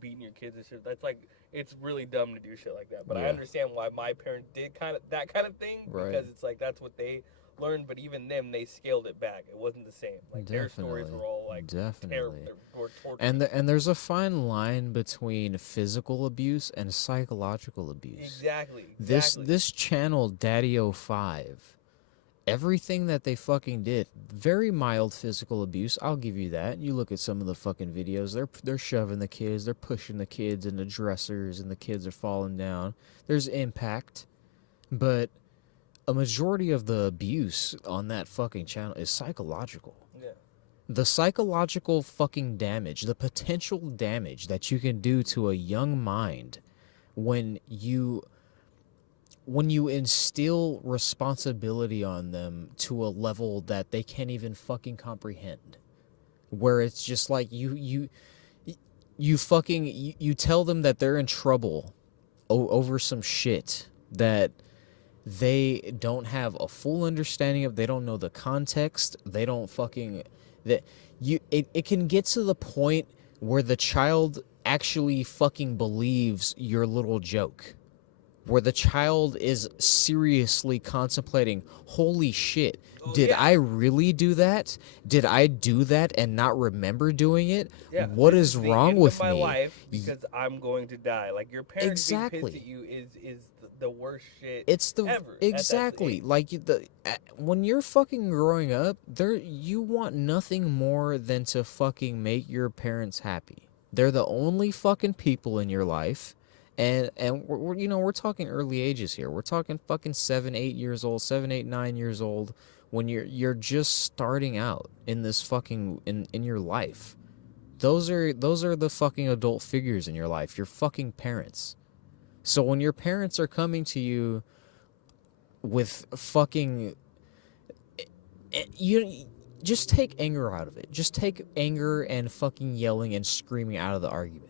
beating your kids and shit. That's like, it's really dumb to do shit like that. But I understand why my parents did that kind of thing, because it's like that's what they learned. But even them, they scaled it back. It wasn't the same. Like their stories were all like terrible. They were torture. And there's a fine line between physical abuse and psychological abuse. Exactly. This channel, DaddyOFive, everything that they fucking did, very mild physical abuse, I'll give you that. You look at some of the fucking videos, they're shoving the kids, they're pushing the kids into dressers, and the kids are falling down. There's impact, but a majority of the abuse on that fucking channel is psychological. Yeah. The psychological fucking damage, the potential damage that you can do to a young mind when you instill responsibility on them to a level that they can't even fucking comprehend, where it's just like you tell them that they're in trouble over some shit that they don't have a full understanding of. They don't know the context. They don't fucking it can get to the point where the child actually fucking believes your little joke, where the child is seriously contemplating, holy shit, did I really do that? Did I do that and not remember doing it? Yeah, what is wrong with my me? Life because I'm going to die. Like, your parents being pissed at you is the worst shit ever. Exactly. Like, when you're fucking growing up, you want nothing more than to fucking make your parents happy. They're the only fucking people in your life. And we're talking early ages here. We're talking fucking 7, 8 years old, 7, 8, 9 years old, when you're just starting out in this fucking in your life. Those are the fucking adult figures in your life, your fucking parents. So when your parents are coming to you with fucking, you just take anger out of it. Just take anger and fucking yelling and screaming out of the argument.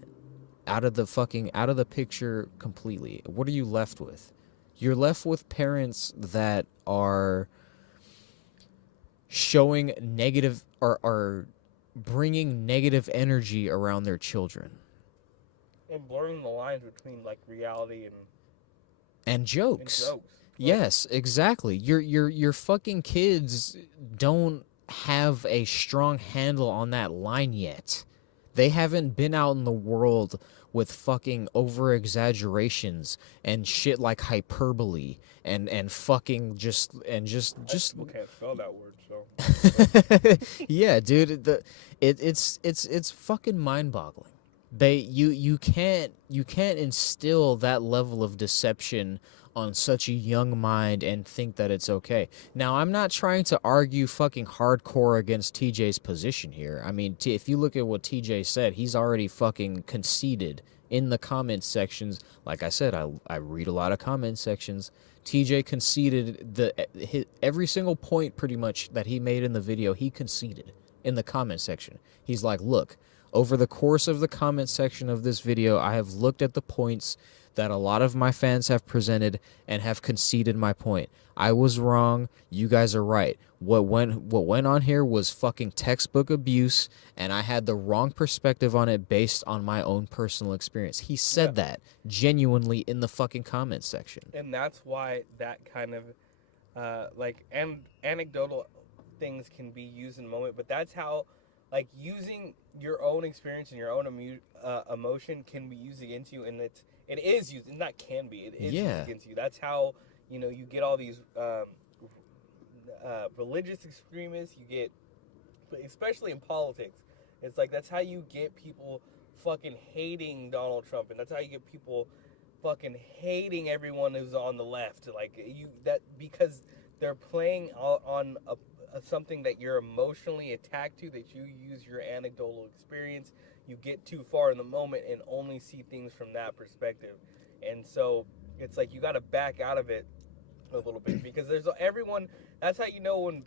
Out of the picture completely. What are you left with? You're left with parents that are showing negative, or are bringing negative energy around their children. And blurring the lines between, like, reality and jokes. And jokes. Yes, exactly. Your fucking kids don't have a strong handle on that line yet. They haven't been out in the world with fucking over exaggerations and shit like hyperbole and fucking just I still can't spell that word, so. yeah, dude, it's fucking mind-boggling. You can't instill that level of deception on such a young mind and think that it's okay. Now, I'm not trying to argue fucking hardcore against TJ's position here. I mean, if you look at what TJ said, he's already fucking conceded in the comment sections. Like I said, I read a lot of comment sections. TJ conceded every single point pretty much that he made in the video, he conceded in the comment section. He's like, look, over the course of the comment section of this video, I have looked at the points that a lot of my fans have presented and have conceded my point. I was wrong. You guys are right. What went on here was fucking textbook abuse, and I had the wrong perspective on it based on my own personal experience. He said that genuinely in the fucking comment section. And that's why that kind of anecdotal things can be used in the moment, but that's how using your own experience and your own emotion can be used against you, and it is used, and that can be, it is used against you. That's how, you get all these religious extremists, you get, especially in politics, it's like, that's how you get people fucking hating Donald Trump, and that's how you get people fucking hating everyone who's on the left, because they're playing on something that you're emotionally attacked to, that you use your anecdotal experience, you get too far in the moment and only see things from that perspective. And so it's like you got to back out of it a little bit, because there's everyone, that's how you know when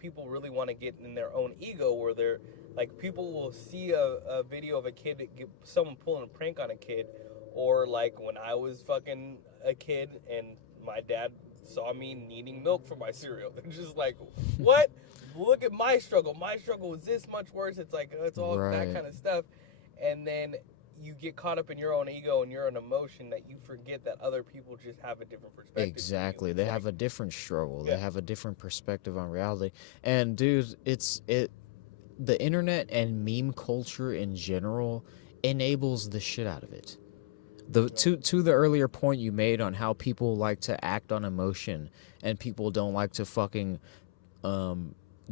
people really want to get in their own ego, where they're like, people will see a video of a kid, someone pulling a prank on a kid, or like when I was fucking a kid and my dad saw me needing milk for my cereal. They're just like, what? Look at my struggle. My struggle was this much worse. It's like, it's all that kind of stuff. And then you get caught up in your own ego and your own emotion, that you forget that other people just have a different perspective. Exactly. They have a different struggle. They have a different perspective on reality. And dude, the internet and meme culture in general enables the shit out of it. To the earlier point you made on how people like to act on emotion and people don't like to fucking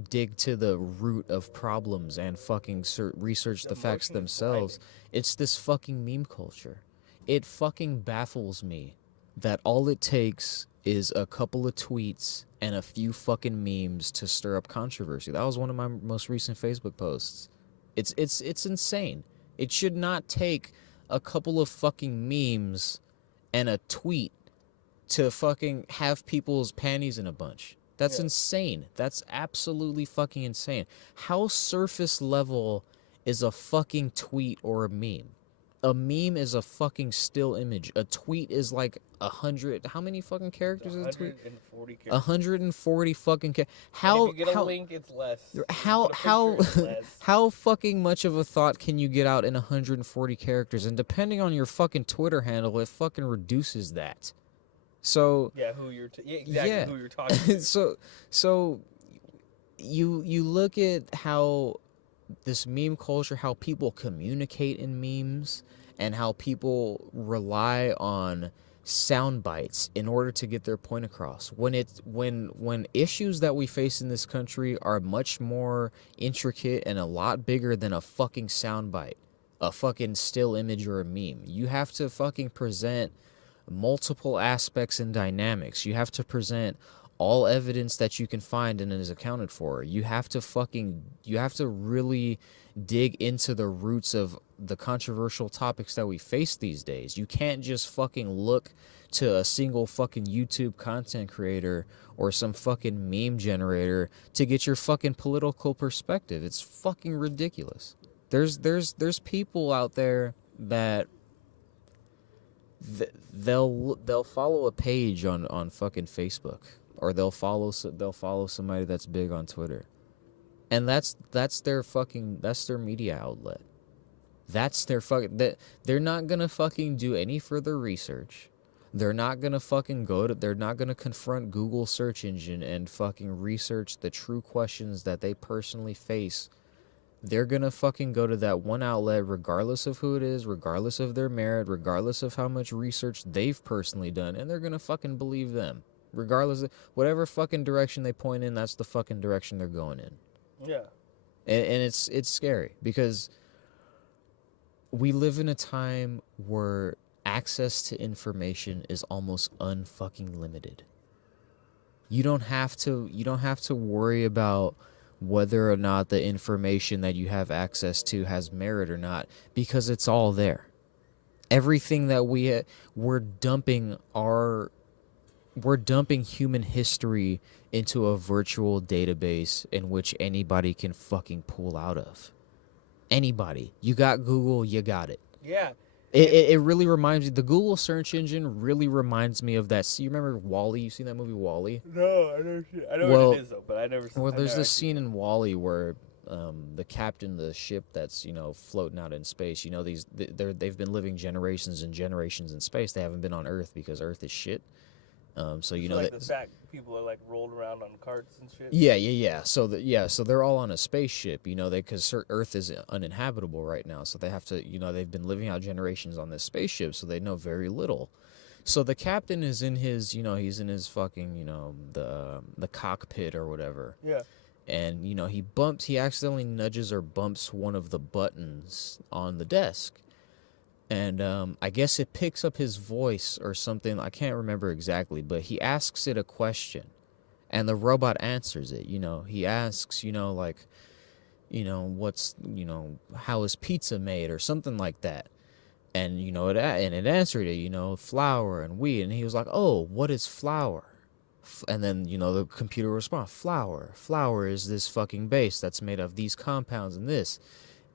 dig to the root of problems and fucking research the facts themselves. It's this fucking meme culture. It fucking baffles me that all it takes is a couple of tweets and a few fucking memes to stir up controversy. That was one of my most recent Facebook posts. It's insane. It should not take a couple of fucking memes and a tweet to fucking have people's panties in a bunch. That's insane. That's absolutely fucking insane. How surface level is a fucking tweet or a meme? A meme is a fucking still image. A tweet is like 100. How many fucking characters is a tweet? 140 characters. 140 fucking characters. If you get a link, it's less. How fucking much of a thought can you get out in 140 characters? And depending on your fucking Twitter handle, it fucking reduces that. So who you're talking to. So you look at how this meme culture, how people communicate in memes, and how people rely on sound bites in order to get their point across. When issues that we face in this country are much more intricate and a lot bigger than a fucking sound bite, a fucking still image or a meme. You have to fucking present multiple aspects and dynamics. You have to present all evidence that you can find and is accounted for. You have to really dig into the roots of the controversial topics that we face these days. You can't just fucking look to a single fucking YouTube content creator or some fucking meme generator to get your fucking political perspective. It's fucking ridiculous. There's people out there that they'll follow a page on fucking Facebook, or they'll follow somebody that's big on Twitter, and that's their media outlet. That's their fucking. They're not gonna fucking do any further research. They're not gonna fucking they're not gonna confront Google search engine and fucking research the true questions that they personally face they're gonna fucking go to that one outlet regardless of who it is, regardless of their merit, regardless of how much research they've personally done, and they're gonna fucking believe them. Regardless of whatever fucking direction they point in, that's the fucking direction they're going in. Yeah. And it's scary because we live in a time where access to information is almost unfucking limited. You don't have to worry about whether or not the information that you have access to has merit or not, because it's all there. Everything that we're dumping human history into a virtual database in which anybody can fucking pull out of. Anybody. You got Google, you got it. Yeah. It really reminds me, the Google search engine really reminds me of that. See, you remember WALL-E? You seen that movie WALL-E? No, I never seen it. I know what it is though, but I never seen it. Well, there's this scene in WALL-E where the captain of the ship that's, floating out in space, they've been living generations and generations in space. They haven't been on Earth because Earth is shit. So like the fact people are like rolled around on carts and shit. Yeah. So they're all on a spaceship, because Earth is uninhabitable right now. So they have to, they've been living out generations on this spaceship, so they know very little. So the captain is in his, he's in his fucking, the cockpit or whatever. Yeah. And he accidentally nudges or bumps one of the buttons on the desk. And I guess it picks up his voice or something. I can't remember exactly, but he asks it a question, and the robot answers it. He asks, what's, how is pizza made or something like that. And, it answered it, flour and wheat. And he was like, oh, what is flour? And then, the computer responds, flour. Flour is this fucking base that's made of these compounds and this.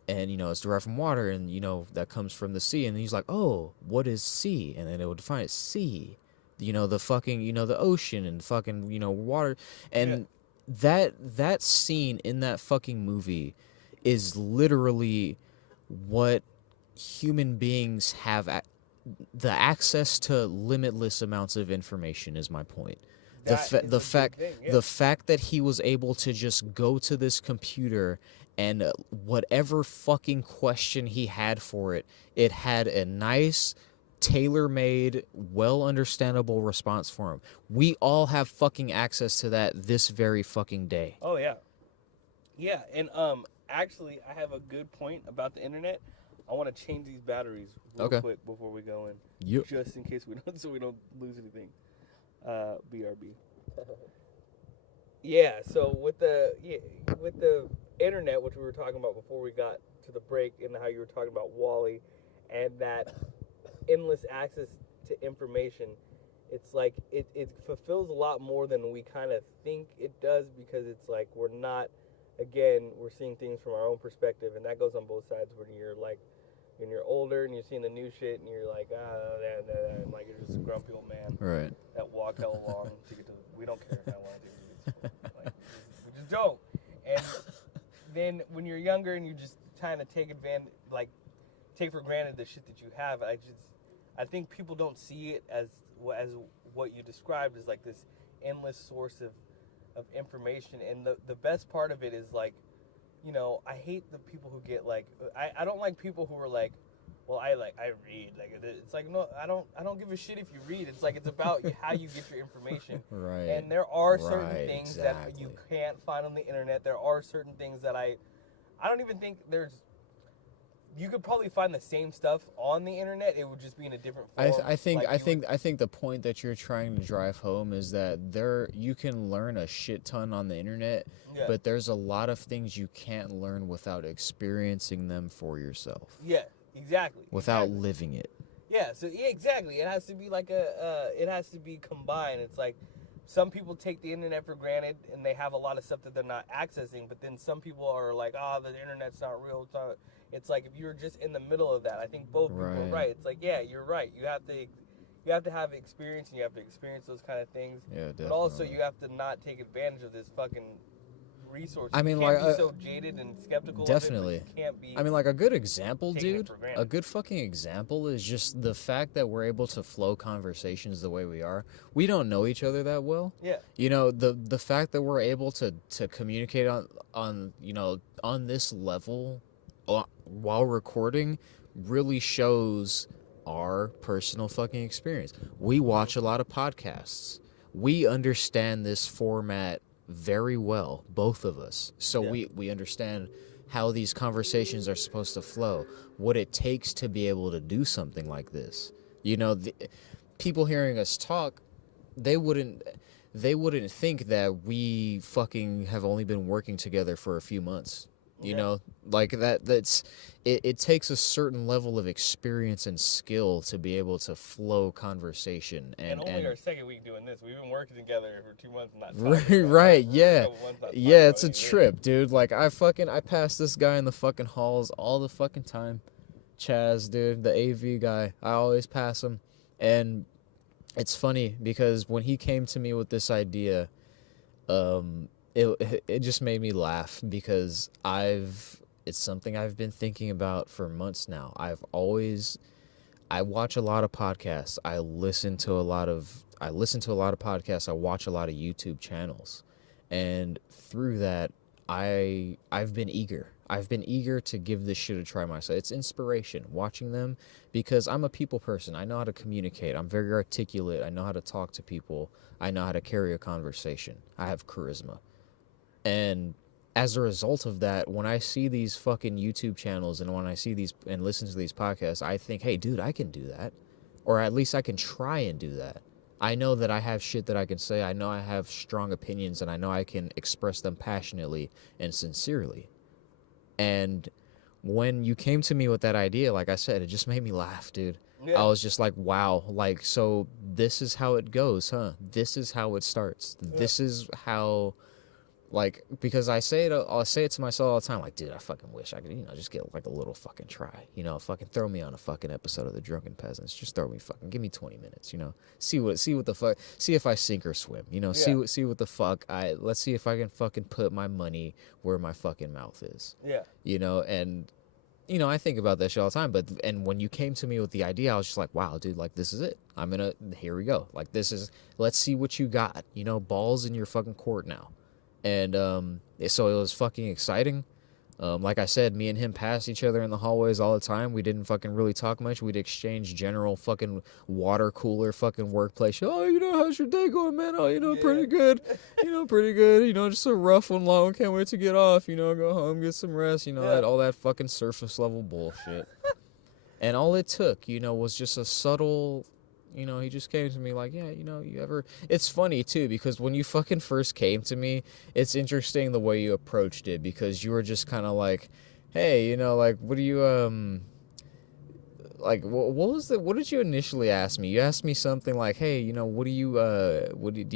And, it's derived from water, and, that comes from the sea. And he's like, oh, what is sea? And then it would define it, sea. The fucking, the ocean and fucking, water. And that scene in that fucking movie is literally what human beings have, the access to limitless amounts of information is my point. The fact that he was able to just go to this computer and whatever fucking question he had for it, it had a nice, tailor-made, well-understandable response for him. We all have fucking access to that this very fucking day. Oh, yeah. Yeah, and actually, I have a good point about the internet. I want to change these batteries real quick before we go in. Yep. Just in case we don't lose anything. BRB. Yeah, so with the internet, which we were talking about before we got to the break, and how you were talking about WALL-E and that endless access to information, it's like it fulfills a lot more than we kind of think it does, because it's like we're seeing things from our own perspective, and that goes on both sides. When you're older and you're seeing the new shit and you're like, and like you're just a grumpy old man, right? That walk hell long to get to. We don't care how long it takes to get to school. Like, we just don't. And then when you're younger and you just kind of take for granted the shit that you have, I think people don't see it as what you described as like this endless source of information. And the best part of it is like, I hate the people who get like, I don't like people who are like, well, I read. Like, it's like, no, I don't give a shit if you read. It's like, it's about how you get your information. Right. And there are certain things that you can't find on the internet. There are certain things that I don't even think you could probably find the same stuff on the internet. It would just be in a different form. I think the point that you're trying to drive home is that you can learn a shit ton on the internet, but there's a lot of things you can't learn without experiencing them for yourself. Yeah, exactly. Without living it. Yeah, so exactly. It has to be like it has to be combined. It's like some people take the internet for granted and they have a lot of stuff that they're not accessing, but then some people are like, the internet's not real. It's like if you're just in the middle of that, I think both people are right. It's like, yeah, you're right. You have to have experience, and you have to experience those kind of things. Yeah, definitely. But also you have to not take advantage of this fucking resource. I mean, you can't like, be so jaded and skeptical definitely. of it, but you can't be. I mean, like, a good example, taking it dude, for granted. a good fucking example is just the fact that we're able to flow conversations the way we are. We don't know each other that well. Yeah. You know, the fact that we're able to communicate on you know, on this level while recording really shows our personal fucking experience. We watch a lot of podcasts. We understand this format very well, both of us. So Yeah. we understand how these conversations are supposed to flow, what it takes to be able to do something like this. You know, people hearing us talk, they wouldn't think that we fucking have only been working together for a few months. You Yeah. know, like that's it takes a certain level of experience and skill to be able to flow conversation And only our second week doing this. We've been working together for 2 months, not talking right, about right, it. yeah. A couple months not talking Yeah, about it's a anything. trip, dude. Like I pass this guy in the fucking halls all the fucking time. Chaz, dude, the AV guy. I always pass him. And it's funny because when he came to me with this idea, it just made me laugh because it's something I've been thinking about for months now. I watch a lot of podcasts. I listen to a lot of podcasts. I watch a lot of YouTube channels. And through that, I've been eager. I've been eager to give this shit a try myself. It's inspiration watching them because I'm a people person. I know how to communicate. I'm very articulate. I know how to talk to people. I know how to carry a conversation. I have charisma. And as a result of that, when I see these fucking YouTube channels and when I see these and listen to these podcasts, I think, hey, dude, I can do that. Or at least I can try and do that. I know that I have shit that I can say. I know I have strong opinions and I know I can express them passionately and sincerely. And when you came to me with that idea, like I said, it just made me laugh, dude. Yeah. I was just like, wow, like, so this is how it goes, huh? This is how it starts. Yeah. This is how, like, because I'll say it to myself all the time, like, dude, I fucking wish I could, you know, just get like a little fucking try, you know, fucking throw me on a fucking episode of The Drunken Peasants, just throw me fucking, give me 20 minutes, you know, see what the fuck, see if I sink or swim, you know, see what the fuck let's see if I can fucking put my money where my fucking mouth is, Yeah. you know, and, you know, I think about that shit all the time, and when you came to me with the idea, I was just like, wow, dude, like, this is it, here we go, like, let's see what you got, you know, balls in your fucking court now. And so it was fucking exciting. Like I said, me and him passed each other in the hallways all the time. We didn't fucking really talk much. We'd exchange general fucking water cooler fucking workplace. Oh, you know, how's your day going, man? Oh, you know, pretty good. You know, pretty good. You know, just a rough one, long. Can't wait to get off. You know, go home, get some rest. You know, all that fucking surface level bullshit. And all it took, you know, was just a subtle... You know, he just came to me like, yeah, you know, it's funny too, because when you fucking first came to me, it's interesting the way you approached it, because you were just kind of like, hey, you know, like, what do you, like, what did you initially ask me? You asked me something like, hey, you know, do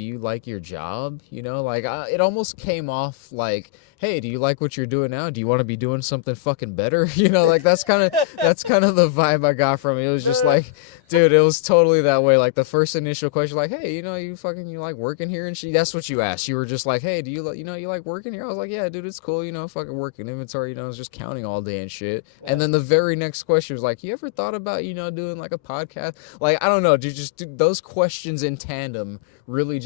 you like your job? You know, like, it almost came off like, hey, do you like what you're doing now? Do you want to be doing something fucking better? You know, like, that's kind of the vibe I got from it. It was just like, dude, it was totally that way. Like, the first initial question, like, hey, you know, you like working here and shit? That's what you asked. You were just like, hey, do you like working here? I was like, yeah, dude, it's cool. You know, fucking working inventory, you know, I was just counting all day and shit. And then the very next question was like, you ever thought about, you know, doing like a podcast? Like, I don't know, dude, those questions in tandem really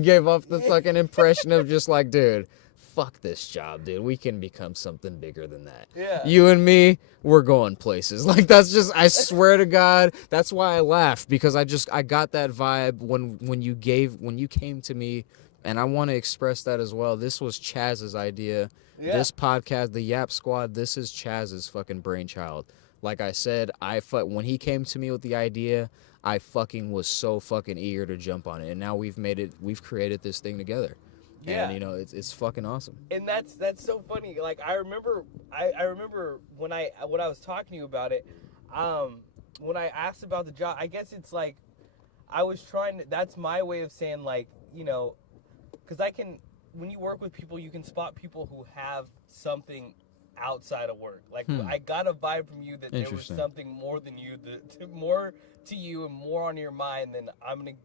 gave off the fucking impression of just like, dude, fuck this job, dude. We can become something bigger than that. Yeah. You and me, we're going places. Like, that's just, I swear to God, that's why I laughed, because I got that vibe when you came to me, and I want to express that as well. This was Chaz's idea. Yeah. This podcast, the Yap Squad, this is Chaz's fucking brainchild. Like I said, when he came to me with the idea, I fucking was so fucking eager to jump on it, and now we've created this thing together. Yeah. And, you know, it's fucking awesome. And that's so funny. Like, I remember when I was talking to you about it, when I asked about the job, I guess it's like, I was that's my way of saying, like, you know, because when you work with people, you can spot people who have something outside of work. Like, I got a vibe from you that there was something more than you, more to you and more on your mind than I'm going to,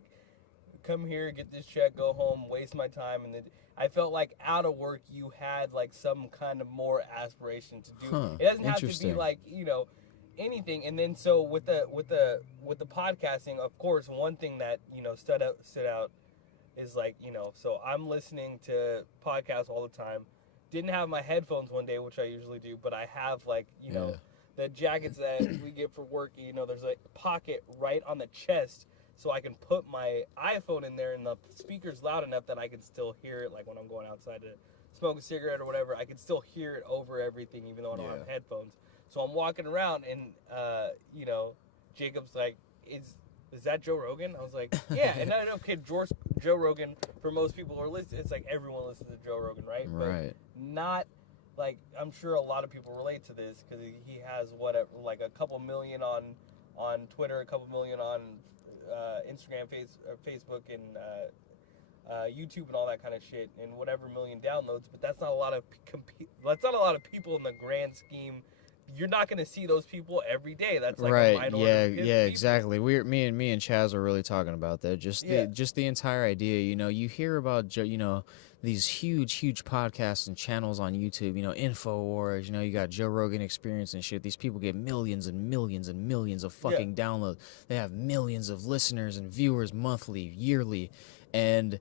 come here, get this check, go home, waste my time, and then I felt like out of work you had like some kind of more aspiration to do. It doesn't have to be like, you know, anything. And then so with the podcasting, of course, one thing that, you know, stood out is like, you know, so I'm listening to podcasts all the time. Didn't have my headphones one day, which I usually do, but I have like, you know, the jackets that we get for work, you know, there's a pocket right on the chest so I can put my iPhone in there and the speaker's loud enough that I can still hear it, like when I'm going outside to smoke a cigarette or whatever, I can still hear it over everything even though I don't have headphones. So I'm walking around and, you know, Jacob's like, is that Joe Rogan? I was like, yeah. And I know, okay, Joe Rogan, for most people who are listening, it's like everyone listens to Joe Rogan, right? Right. But not, like, I'm sure a lot of people relate to this because he has, like a couple million on Twitter, a couple million on Instagram, Facebook, and YouTube and all that kind of shit, and whatever million downloads. But that's not a lot of people in the grand scheme. You're not going to see those people every day. That's like a minority. Yeah, exactly. Me and Chaz were really talking about that. Just the entire idea. You know, you hear about these huge podcasts and channels on YouTube. You know, InfoWars. You know, you got Joe Rogan Experience and shit. These people get millions and millions and millions of fucking downloads. They have millions of listeners and viewers monthly, yearly, and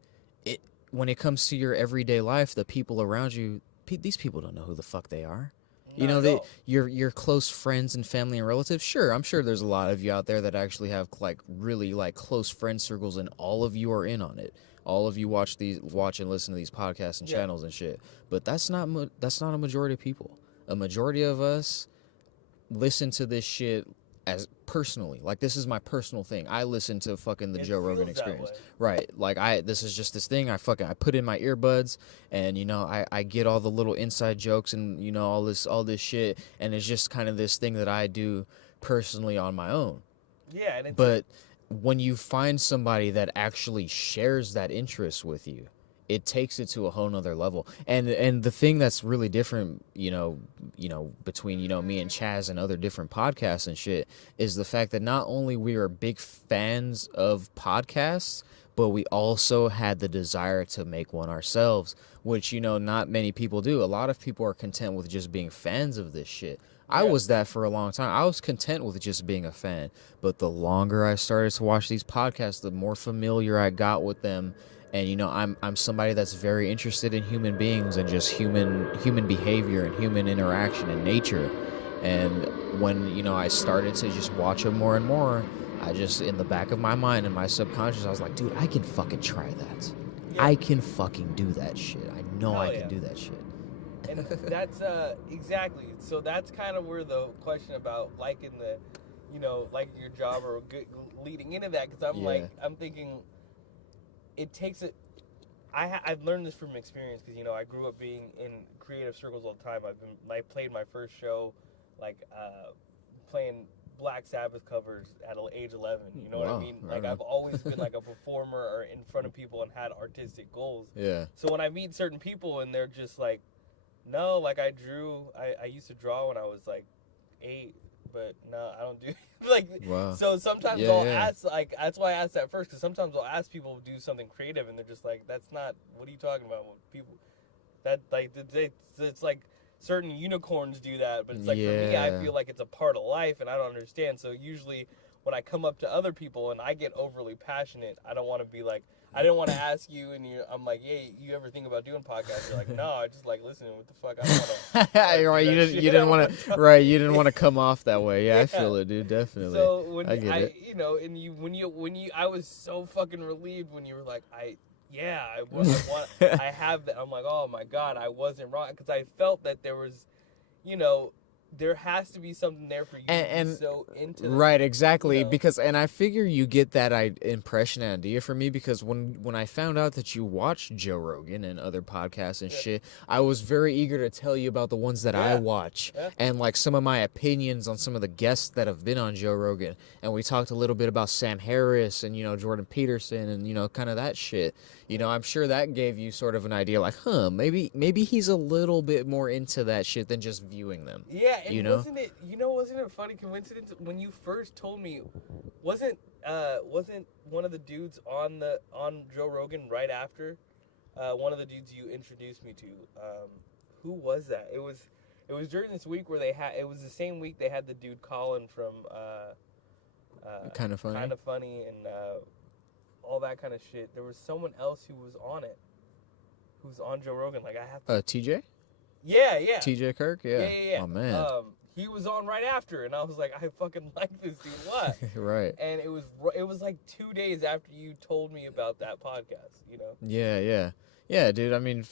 when it comes to your everyday life, the people around you, these people don't know who the fuck they are. You know, your close friends and family and relatives. Sure, I'm sure there's a lot of you out there that actually have like really like close friend circles, and all of you are in on it. All of you watch and listen to these podcasts and channels and shit. But that's not a majority of people. A majority of us listen to this shit as personally. Like, this is my personal thing. I listen to fucking the Joe Rogan Experience. Right. Like, this is just this thing. I put in my earbuds, and, you know, I get all the little inside jokes and, you know, all this shit, and it's just kind of this thing that I do personally on my own. Yeah. And but when you find somebody that actually shares that interest with you, it takes it to a whole nother level. And the thing that's really different, you know, between, you know, me and Chaz and other different podcasts and shit, is the fact that not only we are big fans of podcasts, but we also had the desire to make one ourselves, which, you know, not many people do. A lot of people are content with just being fans of this shit. I was that for a long time. I was content with just being a fan. But the longer I started to watch these podcasts, the more familiar I got with them. And, you know, I'm somebody that's very interested in human beings and just human behavior and human interaction and nature. And when, you know, I started to just watch them more and more, I just, in the back of my mind and my subconscious, I was like, dude, I can fucking try that. Yeah. I can fucking do that shit. I know I can do that shit. And that's exactly. So that's kind of where the question about liking the, you know, liking your job or leading into that, because I'm thinking it takes it. I've learned this from experience because, you know, I grew up being in creative circles all the time. I played my first show like playing Black Sabbath covers at age 11. You know what I mean? Like, I've always been like a performer or in front of people and had artistic goals. Yeah. So when I meet certain people and they're just like, no, like I used to draw when I was like 8, but no, I don't do like. Wow. So sometimes I'll ask, like, that's why I asked that first, because sometimes I'll ask people to do something creative and they're just like, that's not, what are you talking about? People that like it's like certain unicorns do that, but it's like for me, I feel like it's a part of life and I don't understand. So usually when I come up to other people and I get overly passionate, I don't want to be like, I didn't want to ask you, and I'm like, hey, you ever think about doing podcasts? You're like, no, I just like listening. What the fuck? I don't want to. Right, you didn't want to. Right, you didn't want to come off that way. Yeah, I feel it, dude. Definitely. So when I get it. You know, and when you, I was so fucking relieved when you were like, I have that. I'm like, oh my god, I wasn't wrong, because I felt that there was, you know, there has to be something there for you to be so into this. Right, exactly. You know? Because, and I figure you get that impression and idea from me, because when I found out that you watched Joe Rogan and other podcasts and shit, I was very eager to tell you about the ones that I watch and like some of my opinions on some of the guests that have been on Joe Rogan. And we talked a little bit about Sam Harris and, you know, Jordan Peterson and, you know, kind of that shit. You know, I'm sure that gave you sort of an idea like, maybe he's a little bit more into that shit than just viewing them. Yeah, Yeah, and you know? wasn't it a funny coincidence when you first told me? Wasn't one of the dudes on Joe Rogan right after? One of the dudes you introduced me to. Who was that? It was during this week where it was the same week they had the dude Colin from Kind of Funny. Kind of Funny and all that kind of shit. There was someone else who was on it. Who's on Joe Rogan? Like I have to. TJ? Yeah. TJ Kirk? Yeah. Yeah. Oh man. He was on right after, and I was like, I fucking like this dude. What? Right. And it was like 2 days after you told me about that podcast. You know? Yeah, dude. I mean,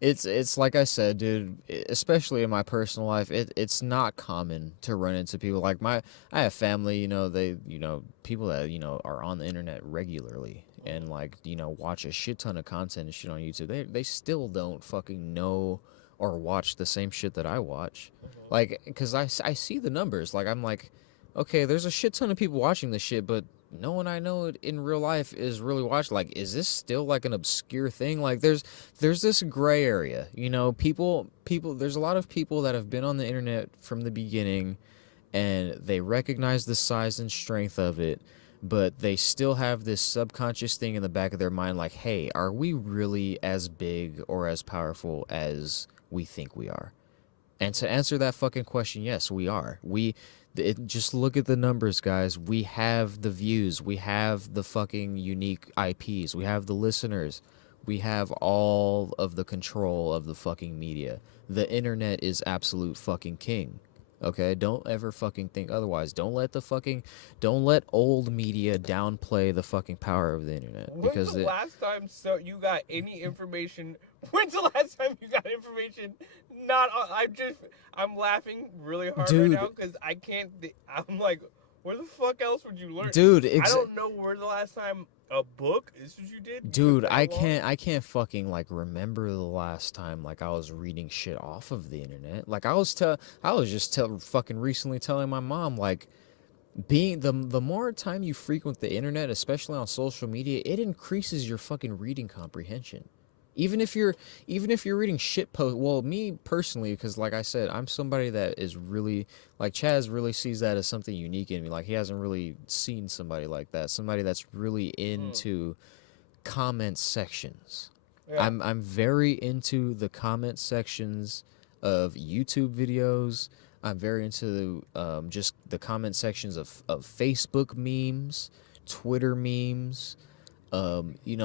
it's like I said, dude. Especially in my personal life, it's not common to run into people like I have family. People that are on the internet regularly and watch a shit ton of content and shit on YouTube. They still don't fucking know or watch the same shit that I watch. Because I see the numbers. I'm like, okay, there's a shit ton of people watching this shit, but no one I know in real life is really watching. Is this still an obscure thing? There's this gray area. People. There's a lot of people that have been on the internet from the beginning, and they recognize the size and strength of it, but they still have this subconscious thing in the back of their mind, hey, are we really as big or as powerful as we think we are? And to answer that fucking question, yes, we are. Just look at the numbers, guys. We have the views. We have the fucking unique IPs. We have the listeners. We have all of the control of the fucking media. The internet is absolute fucking king. Okay? Don't ever fucking think otherwise. Don't let old media downplay the fucking power of the internet. When's the last time you got any information? When's the last time you got information? I'm laughing really hard right now because I can't. I'm like, where the fuck else would you learn? Dude, I don't know where the last time a book is what you did. Dude, I can't fucking remember the last time I was reading shit off of the internet. I was just fucking recently telling my mom being the more time you frequent the internet, especially on social media, it increases your fucking reading comprehension. Even if you're reading shit post, well, me personally, because like I said, I'm somebody that is really Chaz really sees that as something unique in me. He hasn't really seen somebody like that, somebody that's really into comment sections. Yeah. I'm very into the comment sections of YouTube videos. I'm very into just the comment sections of Facebook memes, Twitter memes.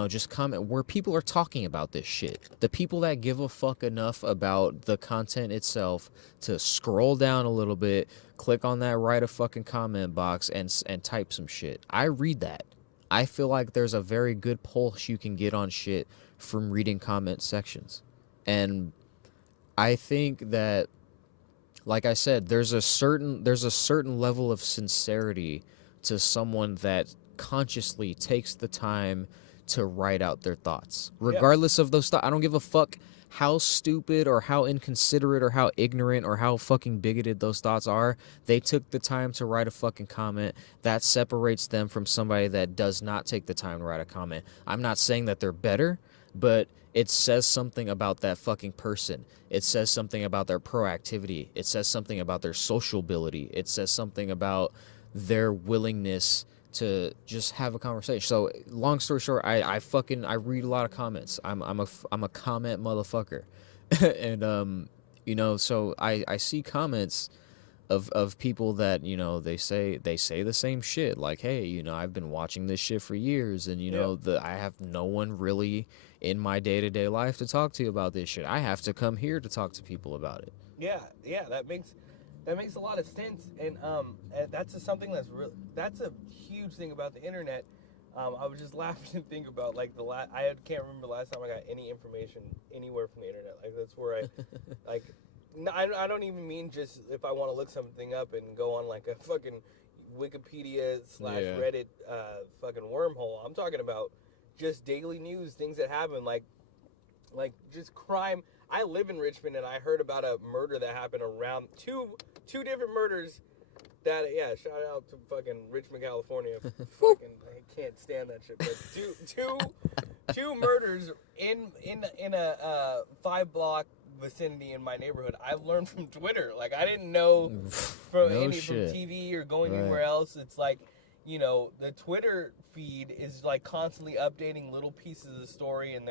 Just comment where people are talking about this shit. The people that give a fuck enough about the content itself to scroll down a little bit, click on that write a fucking comment box and type some shit. I read that. I feel like there's a very good pulse you can get on shit from reading comment sections. And I think that, like I said, there's a certain level of sincerity to someone that consciously takes the time to write out their thoughts, regardless of those thoughts. I don't give a fuck how stupid or how inconsiderate or how ignorant or how fucking bigoted those thoughts are. They took the time to write a fucking comment. That separates them from somebody that does not take the time to write a comment. I'm not saying that they're better, but it says something about that fucking person. It says something about their proactivity. It says something about their social ability. It says something about their willingness to just have a conversation. So long story short, I read a lot of comments. I'm a comment motherfucker. And so I see comments of people that, they say the same shit. Hey, I've been watching this shit for years, and I have no one really in my day-to-day life to talk to about this shit. I have to come here to talk to people about it. Yeah, that makes a lot of sense, and that's something that's a huge thing about the internet. I was just laughing and think about I can't remember the last time I got any information anywhere from the internet. That's where I don't even mean just if I want to look something up and go on a fucking Wikipedia / Reddit fucking wormhole. I'm talking about just daily news, things that happen, like just crime. I live in Richmond, and I heard about a murder that happened around two different murders. That shout out to fucking Richmond, California. Fucking, I can't stand that shit. But two murders in a 5-block vicinity in my neighborhood, I've learned from Twitter. Like, I didn't know from No from shit. TV or going Right. anywhere else. It's like, you know, the Twitter feed is like constantly updating little pieces of the story, and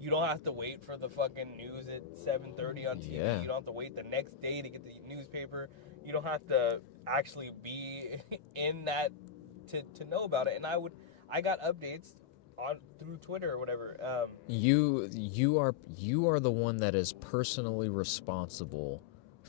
you don't have to wait for the fucking news at 7:30 on TV. Yeah. You don't have to wait the next day to get the newspaper. You don't have to actually be in that to know about it. And I got updates through Twitter or whatever. You are the one that is personally responsible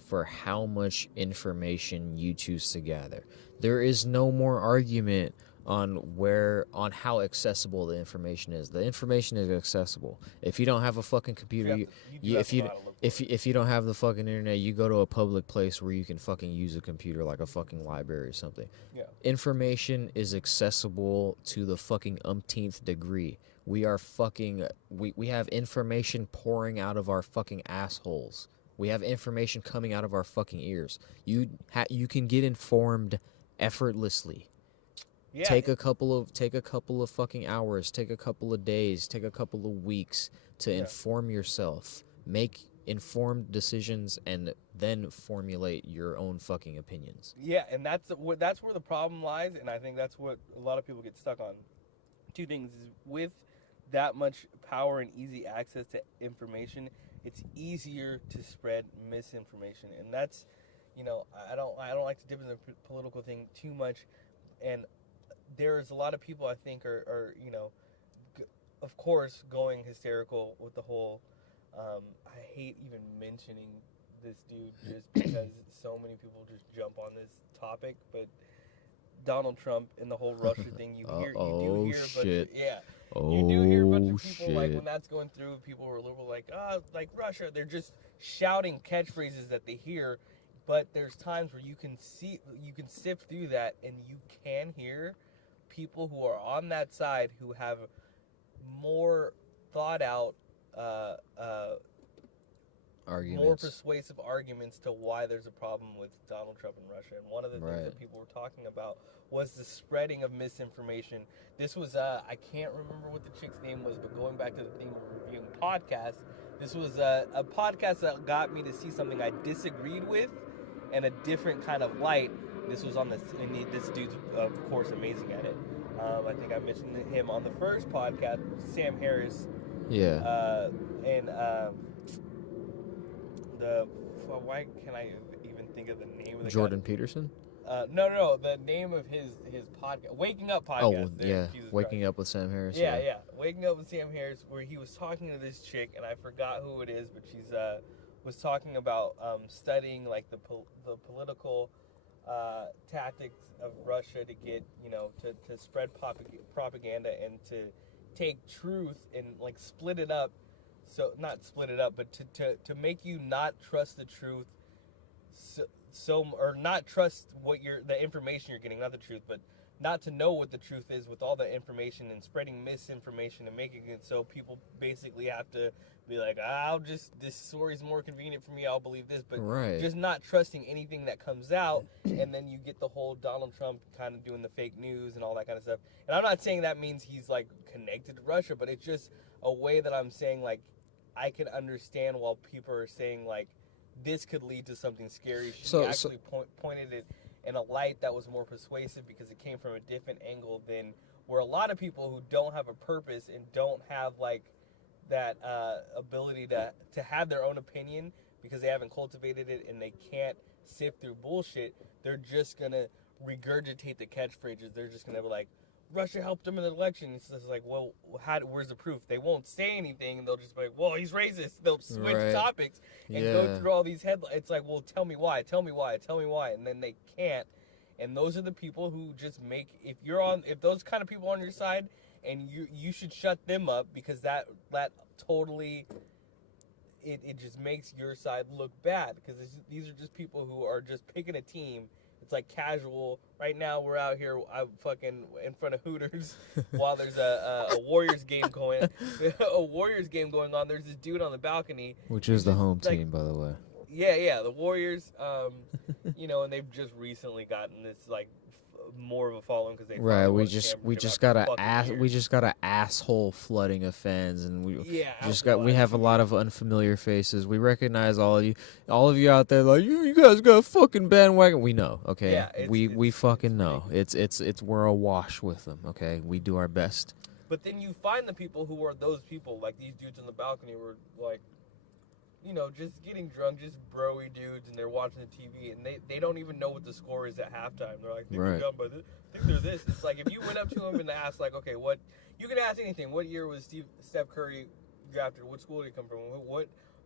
for how much information you choose to gather. There is no more argument on how accessible the information is. The information is accessible. If you don't have a fucking computer, if you don't have the fucking internet, you go to a public place where you can fucking use a computer, like a fucking library or something. Yeah. Information is accessible to the fucking umpteenth degree. We are fucking we have information pouring out of our fucking assholes. We have information coming out of our fucking ears. You can get informed effortlessly. Yeah. Take a couple of fucking hours, take a couple of days, take a couple of weeks to inform yourself. Make informed decisions and then formulate your own fucking opinions. Yeah, and that's where the problem lies, and I think that's what a lot of people get stuck on. Two things is, with that much power and easy access to information, it's easier to spread misinformation, and that's, you know, I don't like to dip in the political thing too much, and there's a lot of people I think are you know, of course, going hysterical with the whole. I hate even mentioning this dude just because so many people just jump on this topic, but Donald Trump and the whole Russia thing, you do hear a bunch of people like when that's going through, people were a little like, like Russia, they're just shouting catchphrases that they hear, but there's times where you can sift through that and you can hear people who are on that side who have more thought out Arguments. more persuasive arguments to why there's a problem with Donald Trump and Russia. And one of the things that people were talking about was the spreading of misinformation. This was, I can't remember what the chick's name was, but going back to the theme of reviewing podcasts, this was a podcast that got me to see something I disagreed with in a different kind of light. This was on this dude's, of course, amazing at it. I think I mentioned him on the first podcast, Sam Harris. Yeah. Why can I even think of the name of the Jordan guy? Peterson? No, the name of his podcast, Waking Up podcast. Oh, yeah, Waking Up with Sam Harris. Yeah, Waking Up with Sam Harris, where he was talking to this chick, and I forgot who it is, but she's was talking about studying like the political tactics of Russia to get, you know, to spread propaganda and to take truth and like split it up. So not split it up, but to make you not trust the truth, or not trust the information you're getting, not the truth, but not to know what the truth is with all the information and spreading misinformation and making it so people basically have to be like, this story's more convenient for me, I'll believe this, but just not trusting anything that comes out, and then you get the whole Donald Trump kind of doing the fake news and all that kind of stuff. And I'm not saying that means he's like connected to Russia, but it's just a way that I'm saying like I can understand while people are saying like this could lead to something scary. She actually pointed it in a light that was more persuasive because it came from a different angle than where a lot of people who don't have a purpose and don't have like that ability to have their own opinion because they haven't cultivated it and they can't sift through bullshit, they're just gonna regurgitate the catchphrases. They're just gonna be like, Russia helped him in the election. It's just like, well, where's the proof? They won't say anything, and they'll just be like, well, he's racist. They'll switch topics and go through all these headlines. It's like, well, tell me why, and then they can't. And those are the people who just make, if those kind of people are on your side, and you should shut them up because that totally, it just makes your side look bad because these are just people who are just picking a team. It's like casual. Right now, we're out here. I'm fucking in front of Hooters while there's a Warriors game going. On. There's this dude on the balcony, which is the home team, by the way. Yeah, the Warriors. You know, and they've just recently gotten this like more of a following because they Right, finally we won a just championship got after fucking years. a asshole flooding of fans, and we Yeah, we have a lot of unfamiliar faces. We recognize all of you out there. Like you guys got a fucking bandwagon. We know, okay. Yeah, we fucking know. ridiculous. It's we're awash with them, okay. We do our best. But then you find the people who are those people, like these dudes on the balcony, were like, you know, just getting drunk, just broy dudes, and they're watching the TV, and they don't even know what the score is at halftime. They're like, they're down by this, think they're this. It's like if you went up to them and asked, like, okay, what, you can ask anything. What year was Steph Curry drafted? What school did he come from?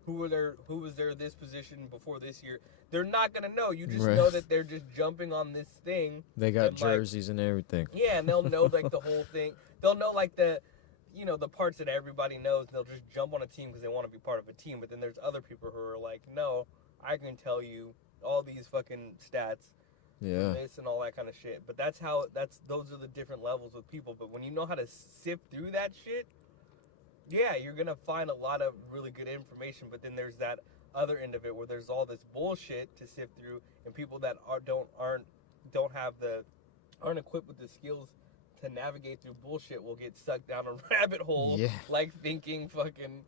Who was there this position before this year? They're not gonna know. You just know that they're just jumping on this thing. They got jerseys and everything. Yeah, and they'll know like the whole thing. They'll know like the parts that everybody knows. And they'll just jump on a team because they want to be part of a team. But then there's other people who are like, no, I can tell you all these fucking stats. Yeah. This and all that kind of shit. But those are the different levels with people. But when you know how to sift through that shit, yeah, you're gonna find a lot of really good information. But then there's that other end of it where there's all this bullshit to sift through, and people that aren't equipped with the skills to navigate through bullshit will get sucked down a rabbit hole, like thinking fucking,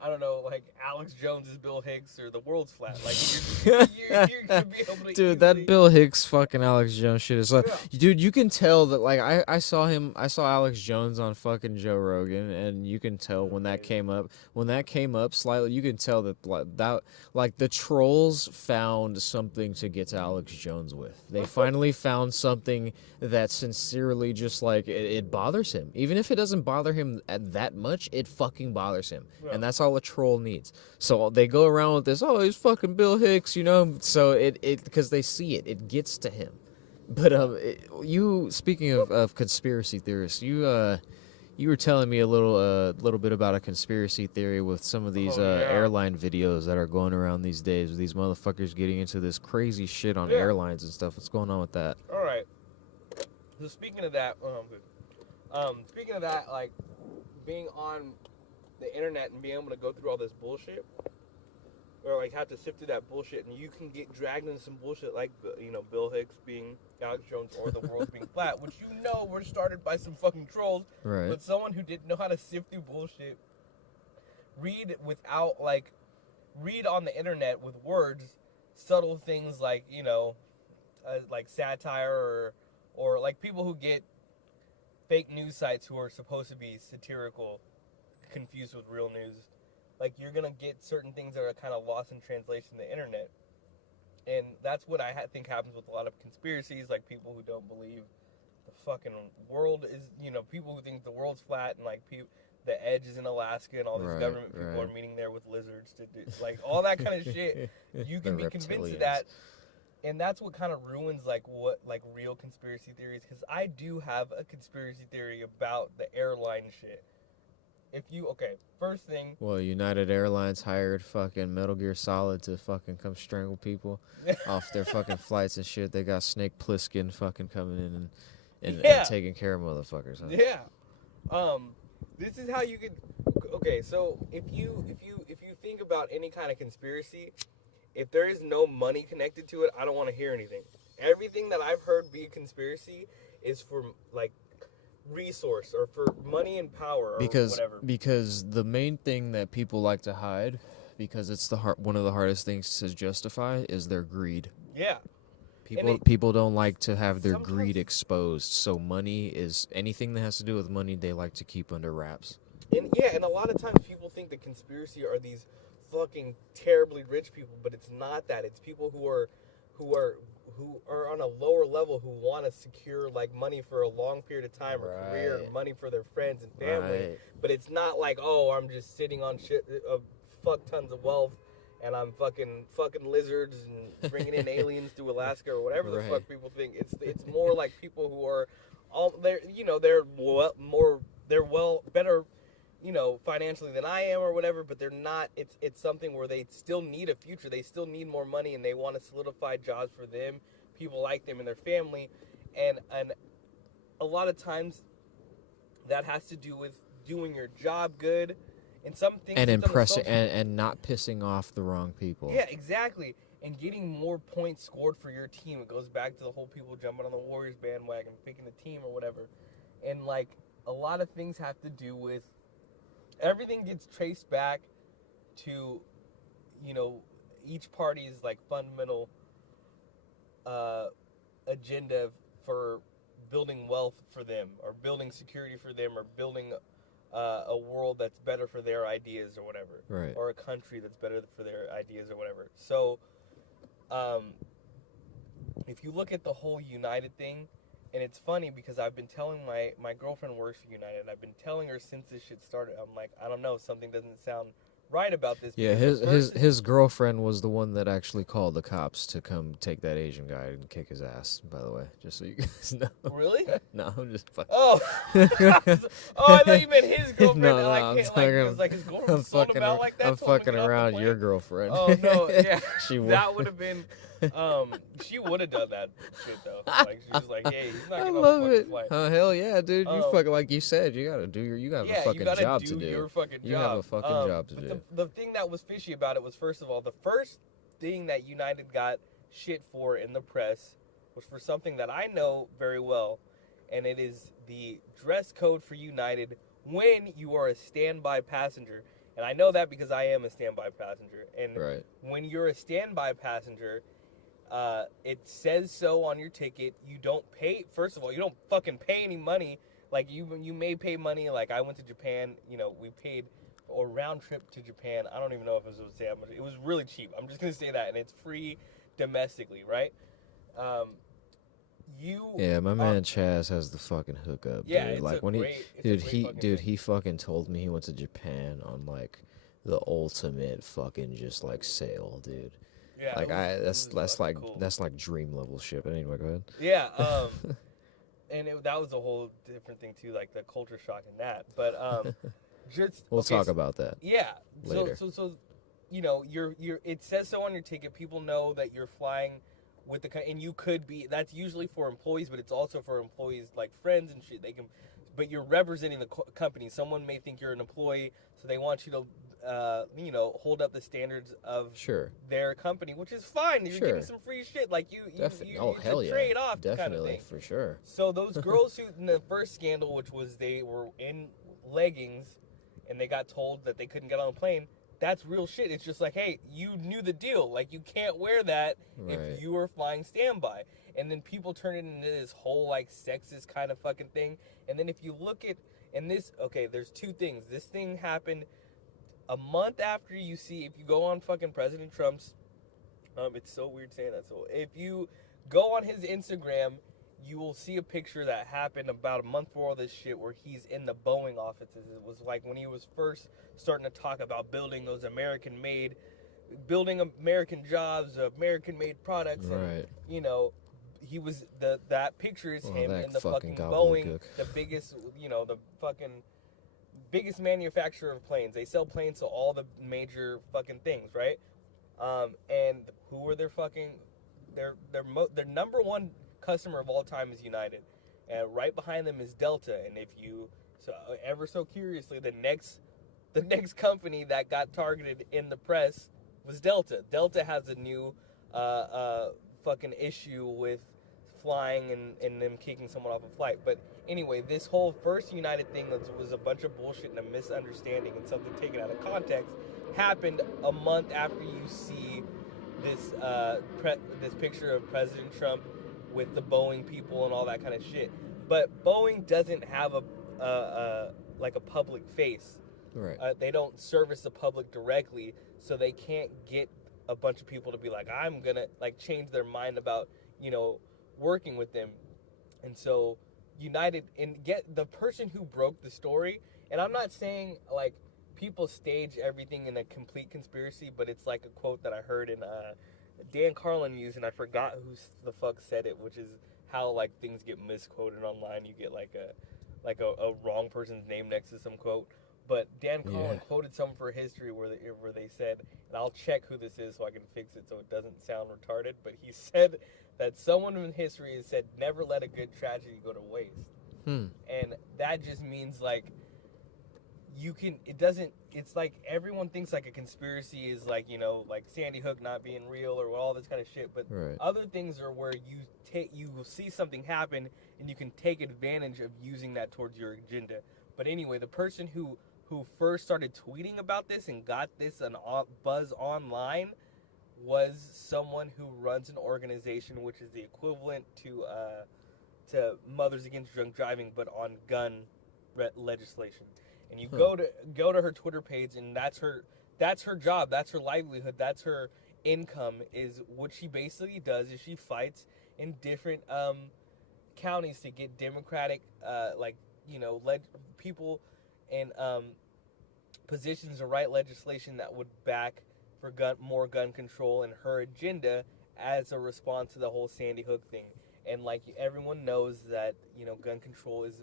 I don't know, like Alex Jones is Bill Hicks or the world's flat. Like you're gonna be able to dude, that Bill Hicks fucking Alex Jones shit is like, dude, you can tell that, like, I saw Alex Jones on fucking Joe Rogan, and you can tell when that came up slightly, you can tell that the trolls found something to get to Alex Jones with. They finally found something that sincerely just like it bothers him. Even if it doesn't bother him that much, it fucking bothers him. Yeah. And that's all a troll needs. So they go around with this, oh, he's fucking Bill Hicks, you know? So it because they see it gets to him. But you, speaking of conspiracy theorists, you were telling me a little bit about a conspiracy theory with some of these airline videos that are going around these days, with these motherfuckers getting into this crazy shit on airlines and stuff. What's going on with that? All right. So speaking of that, like being on the internet and being able to go through all this bullshit, or like have to sift through that bullshit, and you can get dragged into some bullshit like, you know, Bill Hicks being Alex Jones or the world being flat, which you know were started by some fucking trolls. Right. But someone who didn't know how to sift through bullshit, read on the internet with words, subtle things like, you know, like satire or like people who get fake news sites who are supposed to be satirical confused with real news. Like, you're going to get certain things that are kind of lost in translation on the internet. And that's what I think happens with a lot of conspiracies, like people who don't believe the fucking world is, you know, people who think the world's flat and like the edge is in Alaska and all these government people are meeting there with lizards to do, like, all that kind of shit. You can be convinced of that. And that's what kind of ruins, like, what, like, real conspiracy theories. Because I do have a conspiracy theory about the airline shit. First thing. Well, United Airlines hired fucking Metal Gear Solid to fucking come strangle people off their fucking flights and shit. They got Snake Plissken fucking coming in and taking care of motherfuckers. Huh? Yeah. This is how you could. Okay, so if you think about any kind of conspiracy, if there is no money connected to it, I don't want to hear anything. Everything that I've heard be a conspiracy is for, like, resource or for money and power or whatever. Because the main thing that people like to hide, because it's one of the hardest things to justify, is their greed. Yeah. People don't like to have their greed exposed. So money is anything that has to do with money, they like to keep under wraps. And a lot of times people think the conspiracy are these fucking terribly rich people, but it's not that. It's people who are on a lower level who want to secure, like, money for a long period of time or career, or money for their friends and family. But it's not like, oh, I'm just sitting on shit of fuck tons of wealth and I'm fucking lizards and bringing in aliens to Alaska or whatever the fuck people think. It's more like people who are they're better, you know, financially than I am or whatever, but they're not. It's something where they still need a future. They still need more money, and they want to solidify jobs for them, people like them, and their family. And a lot of times that has to do with doing your job good And some things And just on the impressing social- and not pissing off the wrong people. Yeah, exactly. And getting more points scored for your team. It goes back to the whole people jumping on the Warriors bandwagon, picking the team or whatever. And, like, a lot of things have to do with... Everything gets traced back to, you know, each party's, like, fundamental agenda for building wealth for them, or building security for them, or building a world that's better for their ideas or whatever. Right. Or a country that's better for their ideas or whatever. So, if you look at the whole United thing, and it's funny because I've been telling my girlfriend works for United, and I've been telling her since this shit started, I'm like, I don't know, something doesn't sound right about this. Yeah, his girlfriend was the one that actually called the cops to come take that Asian guy and kick his ass, by the way, just so you guys know. Really? No, I'm just fucking. Oh. Oh, I thought you meant his girlfriend. No, that, like, I'm his girlfriend I'm sold him fucking, out like that. I'm told him to fucking get off the around plane? your girlfriend. Oh, no, yeah. She that would have been, she would have done that shit, though. Like, she was like, hey, he's not I getting love off the it. fucking flight. Oh, hell yeah, dude. You Um, fucking, like you said, you gotta do you got a fucking you gotta job do to do. your fucking job. You have a fucking job to but do. The thing that was fishy about it was, first of all, the first thing that United got shit for in the press was for something that I know very well, and it is the dress code for United when you are a standby passenger. And I know that because I am a standby passenger. And Right. when you're a standby passenger, it says so on your ticket. You don't pay. First of all, you don't fucking pay any money. Like, you may pay money. Like, I went to Japan. You know, we paid a round trip to Japan. I don't even know if it was that much. It was really cheap. I'm just gonna say that, and it's free domestically, right? Yeah, my man Chaz has the fucking hookup. Yeah, dude. it's Like a when great- it's a great fucking thing. he fucking told me he went to Japan on like the ultimate fucking just like sale, dude. Yeah, Like it was that's fucking like cool. that's like dream level shit. But anyway, go ahead. Yeah, and that was a whole different thing too, like the culture shock in that. But just We'll okay, talk so- about that. Yeah. Later. So you know, you're it says so on your ticket. People know that you're flying with and you could be. That's usually for employees, but it's also for employees like friends and shit. They can, but you're representing the company. Someone may think you're an employee, so they want you to, you know, hold up the standards of Sure. their company, which is fine. You're Sure. getting some free shit, like you it's hell a yeah. trade off Definitely, kind of thing. for sure. So those girls who in the first scandal, which was they were in leggings, and they got told that they couldn't get on a plane. That's real shit. It's just like, hey, you knew the deal. Like, you can't wear that Right. if you were flying standby. And then people turn it into this whole, like, sexist kind of fucking thing. And then if you look at, and this, okay, there's two things. This thing happened a month after you see, if you go on fucking President Trump's, it's so weird saying that. So if you go on his Instagram, you will see a picture that happened about a month before all this shit where he's in the Boeing offices. It was like when he was first starting to talk about building those building American jobs, American-made products. Right. And, you know, he was, that picture is him that in the fucking fucking Boeing, gobbledygook. the biggest, you know, the fucking biggest manufacturer of planes. They sell planes to all the major fucking things, right? And who are their fucking, their number one customer of all time is United, and right behind them is Delta. And if you ever so curiously, the next company that got targeted in the press was Delta. Delta has a new fucking issue with flying and them kicking someone off a flight. But anyway, this whole first United thing was a bunch of bullshit and a misunderstanding and something taken out of context. Happened a month after you see this this picture of President Trump with the Boeing people and all that kind of shit. But Boeing doesn't have a public face. Right. They don't service the public directly, so they can't get a bunch of people to be like, I'm gonna like change their mind about, you know, working with them. And so United, and get the person who broke the story, and I'm not saying like people stage everything in a complete conspiracy, but it's like a quote that I heard in Dan Carlin used, and I forgot who the fuck said it, which is how like things get misquoted online. You get like a wrong person's name next to some quote. But Dan Carlin quoted someone for history where they said, and I'll check who this is so I can fix it so it doesn't sound retarded, but he said that someone in history has said, never let a good tragedy go to waste. And that just means like it's like everyone thinks like a conspiracy is like, like Sandy Hook not being real or all this kind of shit, but Right. other things are where you will see something happen and you can take advantage of using that towards your agenda. But anyway, the person who first started tweeting about this and got this an buzz online was someone who runs an organization which is the equivalent to Mothers Against Drunk Driving, but on gun legislation. And you go to her Twitter page, and that's her job, that's her livelihood, that's her income. Is what she basically does is she fights in different counties to get Democratic people in positions to write legislation that would back for more gun control and her agenda as a response to the whole Sandy Hook thing. And like everyone knows that gun control is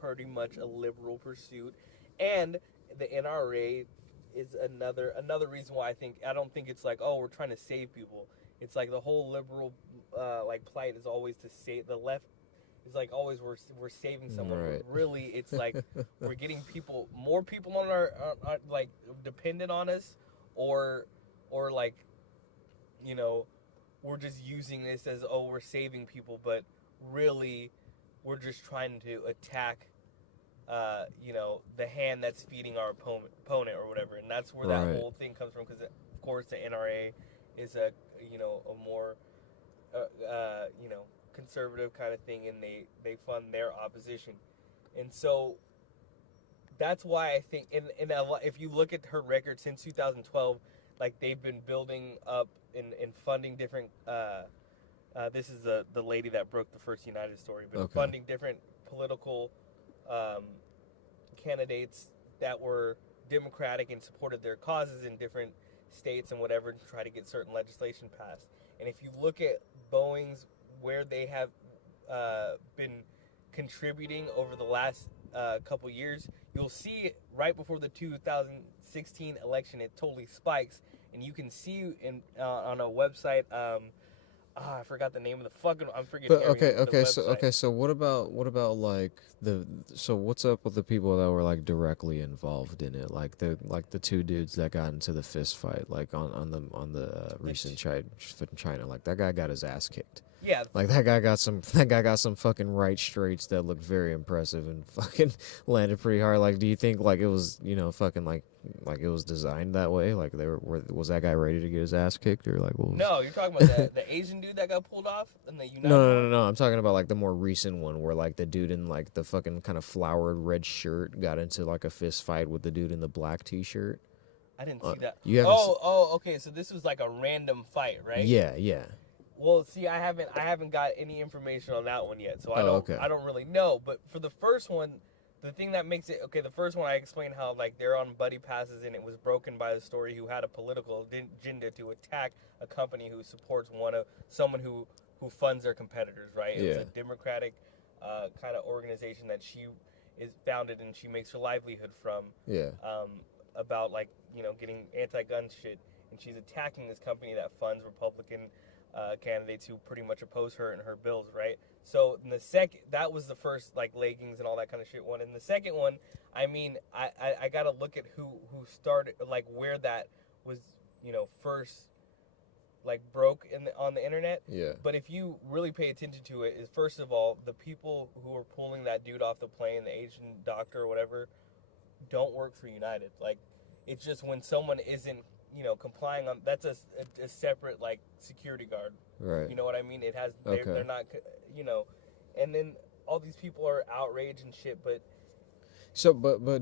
pretty much a liberal pursuit, and the NRA is another reason why I don't think it's like, oh, we're trying to save people. It's like the whole liberal plight is always to save the left. It's like always we're saving someone. Right. But really, it's like we're getting more people on our like dependent on us, or like we're just using this as, oh, we're saving people, but really we're just trying to attack the hand that's feeding our opponent or whatever. And that's where that whole thing comes from, because of course the NRA is a more conservative kind of thing, and they fund their opposition. And so that's why I think if you look at her record since 2012, like they've been building up and funding different this is the lady that broke the first United story, but funding different political candidates that were Democratic and supported their causes in different states and whatever to try to get certain legislation passed. And if you look at Boeing's, where they have been contributing over the last couple years, you'll see right before the 2016 election, it totally spikes. And you can see on a website, I forgot the name of the fucking. I'm forgetting. But so what about like so what's up with the people that were like directly involved in it, like the two dudes that got into the fist fight, like on the recent China, like that guy got his ass kicked. Yeah. Like that guy got some fucking right straights that looked very impressive and fucking landed pretty hard. Like, do you think like it was fucking like it was designed that way? Like was that guy ready to get his ass kicked, or like what was... No, you're talking about the Asian dude that got pulled off and the United. No. I'm talking about like the more recent one where like the dude in like the fucking kind of flowered red shirt got into like a fist fight with the dude in the black t-shirt. I didn't see that. You haven't Okay. So this was like a random fight, right? Yeah. Well, see, I haven't got any information on that one yet, so I don't really know. But for the first one, the thing that makes it the first one I explained how like they're on buddy passes, and it was broken by the story who had a political agenda to attack a company who supports someone who funds their competitors, right? It was a Democratic kind of organization that she is founded and she makes her livelihood from. Yeah. About like getting anti-gun shit, and she's attacking this company that funds Republican candidates who pretty much oppose her and her bills, right? So in the that was the first like leggings and all that kind of shit one. And the second one, I mean, I gotta look at who started, like where that was, first like broke on the internet. Yeah. But if you really pay attention to it, is first of all, the people who were pulling that dude off the plane, the Asian doctor or whatever, don't work for United. Like, it's just when someone isn't complying on, that's a separate like security guard, right? You know what I mean? It has they're not, and then all these people are outraged and shit. But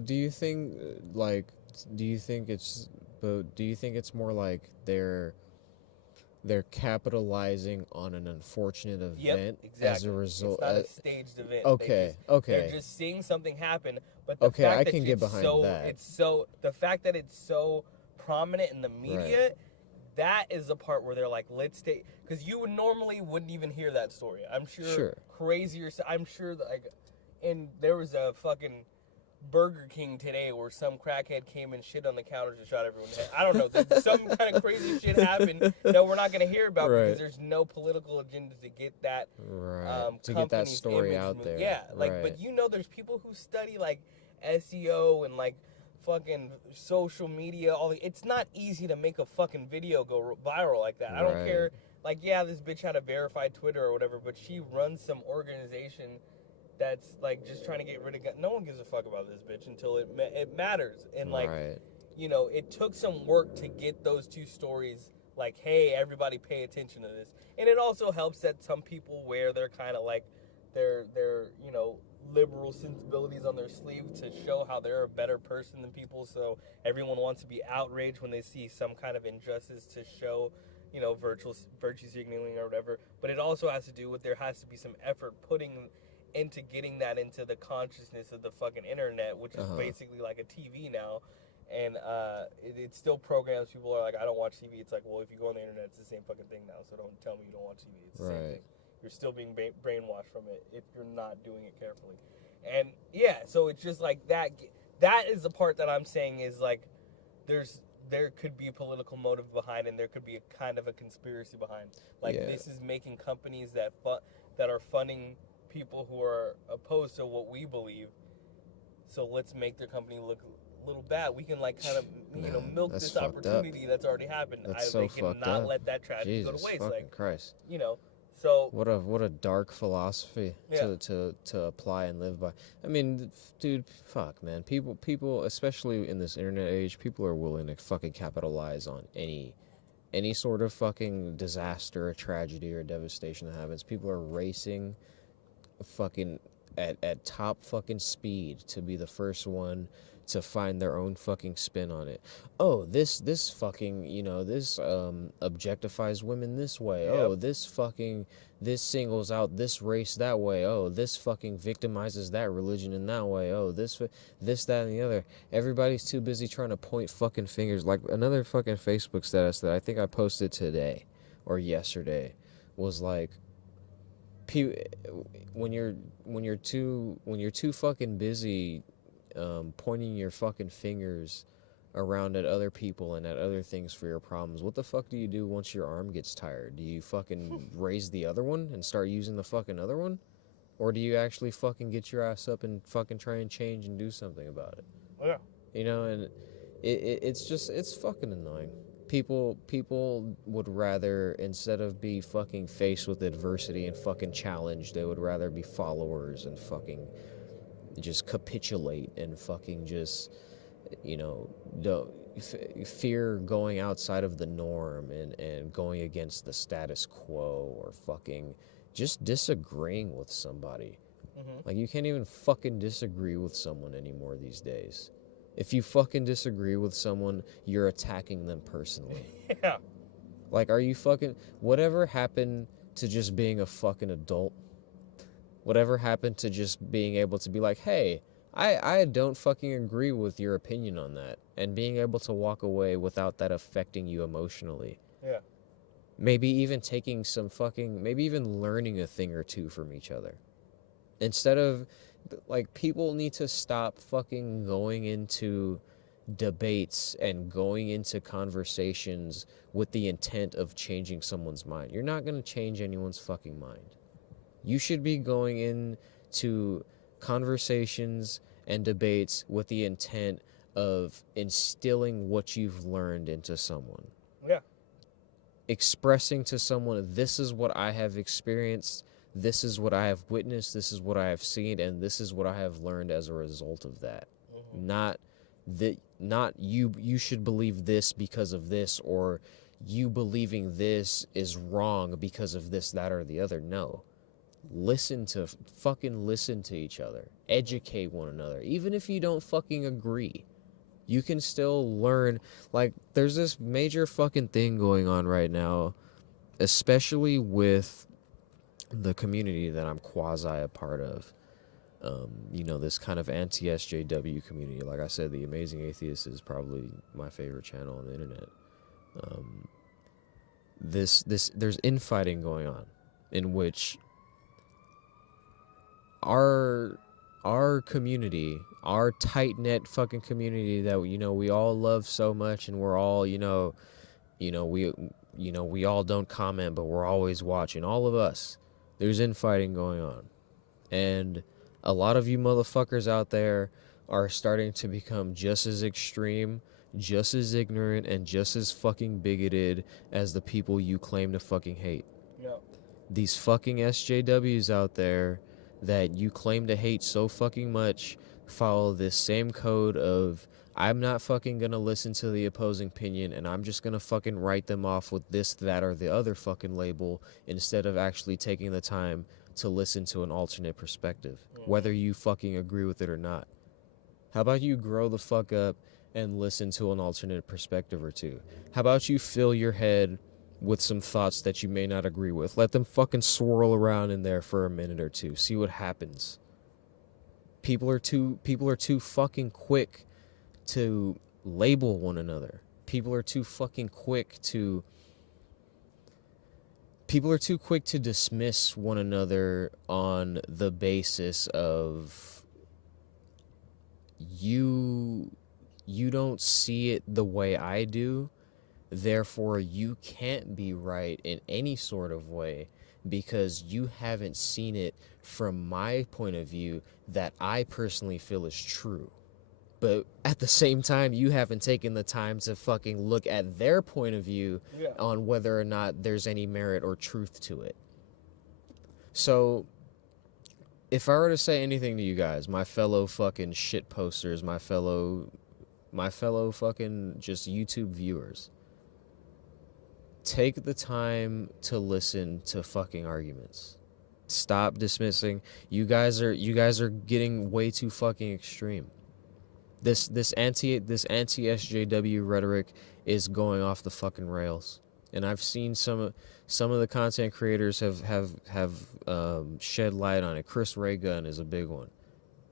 do you think it's more like they're capitalizing on an unfortunate event as a result? It's not a staged event. Okay. They're just seeing something happen. But the fact I that can get behind that. The fact that it's so prominent in the media, that is the part where they're like, let's stay, because you wouldn't even hear that story. I'm sure. Crazier. I'm sure that, like, and there was a fucking Burger King today where some crackhead came and shit on the counters and shot everyone. I don't know. Some kind of crazy shit happened that we're not going to hear about because there's no political agenda to get that to get that story out there. Yeah, like, but there's people who study like SEO and like fucking social media, it's not easy to make a fucking video go viral like that. I don't Right. care. Like, yeah, this bitch had a verified Twitter or whatever, but she runs some organization that's like just trying to get rid of no one gives a fuck about this bitch until it matters. And like, Right. you know, it took some work to get those two stories like, hey, everybody pay attention to this. And it also helps that some people wear their kind of like their you know, liberal sensibilities on their sleeve to show how they're a better person than people. So everyone wants to be outraged when they see some kind of injustice to show, you know, virtue signaling or whatever. But it also has to do with there has to be some effort putting into getting that into the consciousness of the fucking internet, which is basically like a TV now. And it still programs. People are like, I don't watch TV. It's like, well, if you go on the internet, it's the same fucking thing now. So don't tell me you don't watch TV. It's the same thing. You're still being brainwashed from it if you're not doing it carefully. And yeah, so it's just like that. That is the part that I'm saying is like, there could be a political motive behind, and there could be a kind of a conspiracy behind. Like this is making companies that are funding people who are opposed to what we believe. So let's make their company look a little bad. We can like kind of milk this opportunity that's already happened. They cannot let that tragedy go to waste. Like Christ. You know. So what a dark philosophy to apply and live by. I mean, dude, fuck, man. People, especially in this internet age, people are willing to fucking capitalize on any sort of fucking disaster or tragedy or devastation that happens. People are racing fucking at top fucking speed to be the first one to find their own fucking spin on it. Oh, this fucking, this objectifies women this way. Yep. Oh, this singles out this race that way. Oh, this fucking victimizes that religion in that way. Oh, this, that, and the other. Everybody's too busy trying to point fucking fingers. Like another fucking Facebook status that I think I posted today or yesterday was like, when you're too fucking busy pointing your fucking fingers around at other people and at other things for your problems, what the fuck do you do once your arm gets tired? Do you fucking raise the other one and start using the fucking other one? Or do you actually fucking get your ass up and fucking try and change and do something about it? Yeah. And it's fucking annoying. People would rather, instead of be fucking faced with adversity and fucking challenged, they would rather be followers and fucking just capitulate and fucking just, fear going outside of the norm and going against the status quo, or fucking just disagreeing with somebody. Mm-hmm. Like, you can't even fucking disagree with someone anymore these days. If you fucking disagree with someone, you're attacking them personally. Yeah. Like, are you fucking... Whatever happened to just being a fucking adult? Whatever happened to just being able to be like, hey, I don't fucking agree with your opinion on that, and being able to walk away without that affecting you emotionally? Yeah. Maybe even taking some fucking... Maybe even learning a thing or two from each other. Instead of... Like, people need to stop fucking going into debates and going into conversations with the intent of changing someone's mind. You're not going to change anyone's fucking mind. You should be going into conversations and debates with the intent of instilling what you've learned into someone. Yeah. Expressing to someone, this is what I have experienced, this is what I have witnessed, this is what I have seen, and this is what I have learned as a result of that. Mm-hmm. Not you should believe this because of this, or you believing this is wrong because of this, that, or the other. No. Listen to each other. Educate one another. Even if you don't fucking agree, you can still learn. Like, there's this major fucking thing going on right now, especially with the community that I'm quasi a part of. This kind of anti-SJW community. Like I said, The Amazing Atheist is probably my favorite channel on the internet. There's infighting going on, in which our community, our tight-knit fucking community that we all love so much, and we're all we all don't comment, but we're always watching. All of us, there's infighting going on, and a lot of you motherfuckers out there are starting to become just as extreme, just as ignorant, and just as fucking bigoted as the people you claim to fucking hate. No. These fucking SJWs out there that you claim to hate so fucking much follow this same code of, I'm not fucking gonna listen to the opposing opinion and I'm just gonna fucking write them off with this, that, or the other fucking label instead of actually taking the time to listen to an alternate perspective, whether you fucking agree with it or not. How about you grow the fuck up and listen to an alternate perspective or two? How about you fill your head with some thoughts that you may not agree with? Let them fucking swirl around in there for a minute or two. See what happens. People are too fucking quick to label one another. People are too quick to dismiss one another on the basis of you don't see it the way I do, therefore you can't be right in any sort of way because you haven't seen it from my point of view that I personally feel is true. But at the same time, you haven't taken the time to fucking look at their point of view on whether or not there's any merit or truth to it. So, if I were to say anything to you guys, my fellow fucking shit posters, my fellow fucking just YouTube viewers, take the time to listen to fucking arguments. Stop dismissing. You guys are getting way too fucking extreme. This anti SJW rhetoric is going off the fucking rails, and I've seen some of the content creators have shed light on it. Chris Ray Gunn is a big one.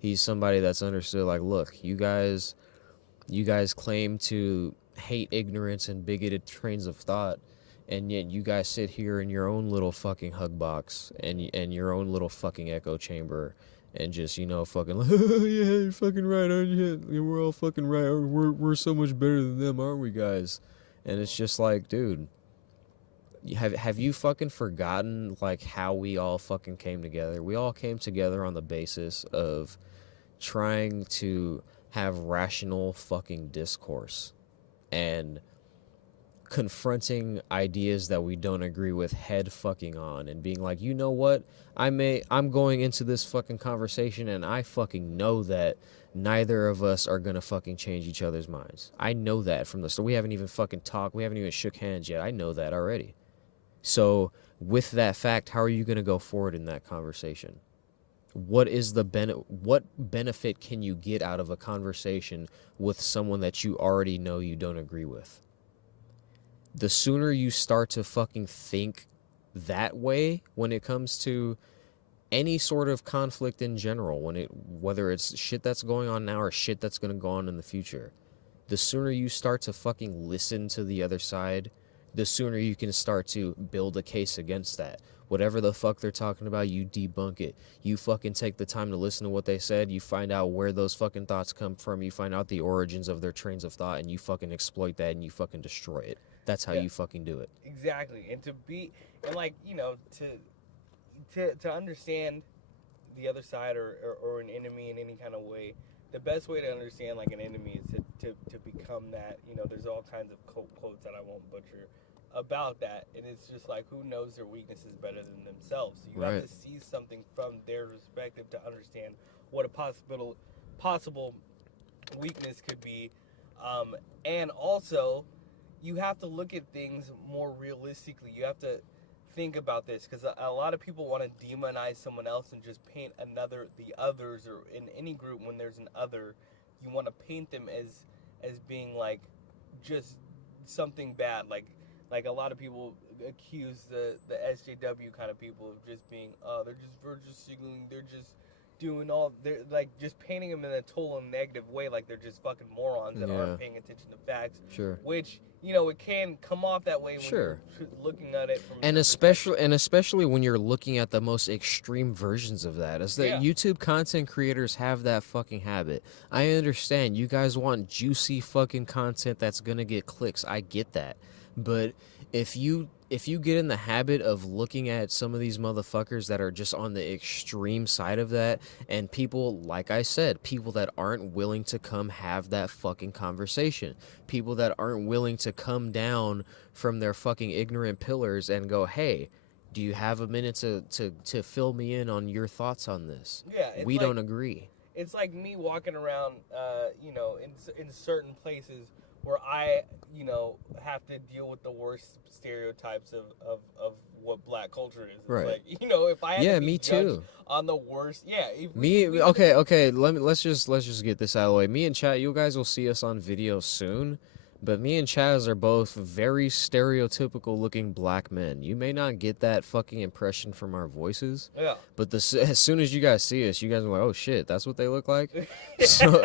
He's somebody that's understood. Like, look, you guys claim to hate ignorance and bigoted trains of thought, and yet you guys sit here in your own little fucking hug box and your own little fucking echo chamber. And just, fucking like, oh, yeah, you're fucking right, aren't you? We're all fucking right. We're so much better than them, aren't we, guys? And it's just like, dude, have you fucking forgotten, like, how we all fucking came together? We all came together on the basis of trying to have rational fucking discourse and confronting ideas that we don't agree with head fucking on and being like, you know what? I'm going into this fucking conversation and I fucking know that neither of us are gonna fucking change each other's minds. I know that from the start. We haven't even fucking talked. We haven't even shook hands yet. I know that already. So with that fact, how are you gonna go forward in that conversation? What is what benefit can you get out of a conversation with someone that you already know you don't agree with? The sooner you start to fucking think that way when it comes to any sort of conflict in general, whether it's shit that's going on now or shit that's going to go on in the future, the sooner you start to fucking listen to the other side, the sooner you can start to build a case against that. Whatever the fuck they're talking about, you debunk it. You fucking take the time to listen to what they said. You find out where those fucking thoughts come from. You find out the origins of their trains of thought, and you fucking exploit that, and you fucking destroy it. That's how you fucking do it. Exactly. And to understand the other side or an enemy in any kind of way, the best way to understand like an enemy is to become that. There's all kinds of quotes that I won't butcher about that, and it's just like, who knows their weaknesses better than themselves? So you have to see something from their perspective to understand what a possible weakness could be, and also you have to look at things more realistically. You have to think about this, because a lot of people want to demonize someone else and just paint the others, or in any group when there's an other, you want to paint them as being like just something bad. Like a lot of people accuse the SJW kind of people of just being, they're just virtue signaling, they're just doing they're like just painting them in a total negative way, like they're just fucking morons that aren't paying attention to facts. Sure. Which, it can come off that way when you're looking at it from especially when you're looking at the most extreme versions of that. Is that YouTube content creators have that fucking habit. I understand you guys want juicy fucking content that's gonna get clicks. I get that. But if you get in the habit of looking at some of these motherfuckers that are just on the extreme side of that, and people, like I said, people that aren't willing to come have that fucking conversation, people that aren't willing to come down from their fucking ignorant pillars and go, hey, do you have a minute to fill me in on your thoughts on this? Yeah, we don't agree. It's like me walking around, in certain places where I, have to deal with the worst stereotypes of what black culture is. It's right. Like, if I had to be me judged too. on the worst, okay. Let's just get this out of the way. Me and Chad, you guys will see us on video soon. But me and Chaz are both very stereotypical looking black men. You may not get that fucking impression from our voices. Yeah. But as soon as you guys see us, you guys are like, oh shit, that's what they look like? so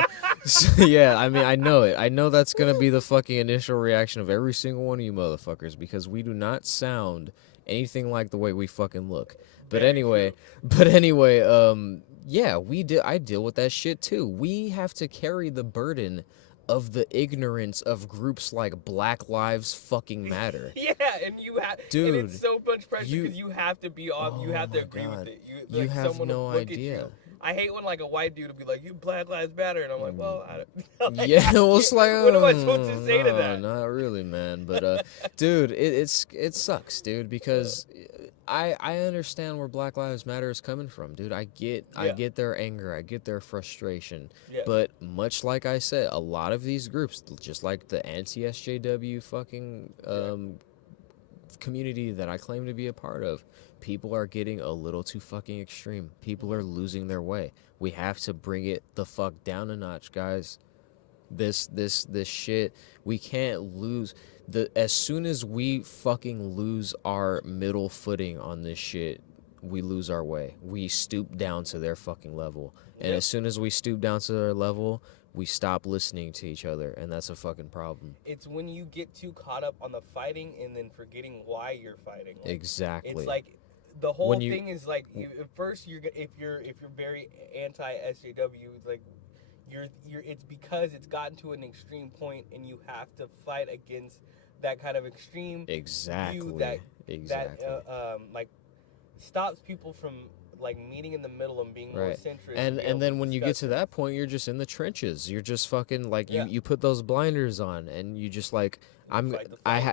yeah, I mean, I know it. I know that's going to be the fucking initial reaction of every single one of you motherfuckers, because we do not sound anything like the way we fucking look. But anyway, yeah, I deal with that shit too. We have to carry the burden of the ignorance of groups like Black Lives fucking Matter. Yeah, and you have, dude, and it's so much pressure because you have to be on, you have to agree with it. You have no idea. I hate when like a white dude will be like, "You Black Lives Matter," and I'm like, "Well, I don't." Like, yeah, well, it's like, what am I supposed to say to that? Not really, man. But dude, it sucks, dude, because I understand where Black Lives Matter is coming from, dude. I get their anger, I get their frustration. Yeah. But much like I said, a lot of these groups, just like the anti-SJW fucking community that I claim to be a part of, people are getting a little too fucking extreme. People are losing their way. We have to bring it the fuck down a notch, guys. This shit, we can't lose. As soon as we fucking lose our middle footing on this shit, we lose our way. We stoop down to their fucking level. And as soon as we stoop down to their level, we stop listening to each other, and that's a fucking problem. It's when you get too caught up on the fighting and then forgetting why you're fighting. Like, exactly. It's like the whole thing is like, at first if you're very anti-SJW, like you're it's because it's gotten to an extreme point and you have to fight against that kind of extreme view that like stops people from like meeting in the middle and being more centrist. And then when you get to that point, you're just in the trenches. You're just fucking like you put those blinders on and you just like I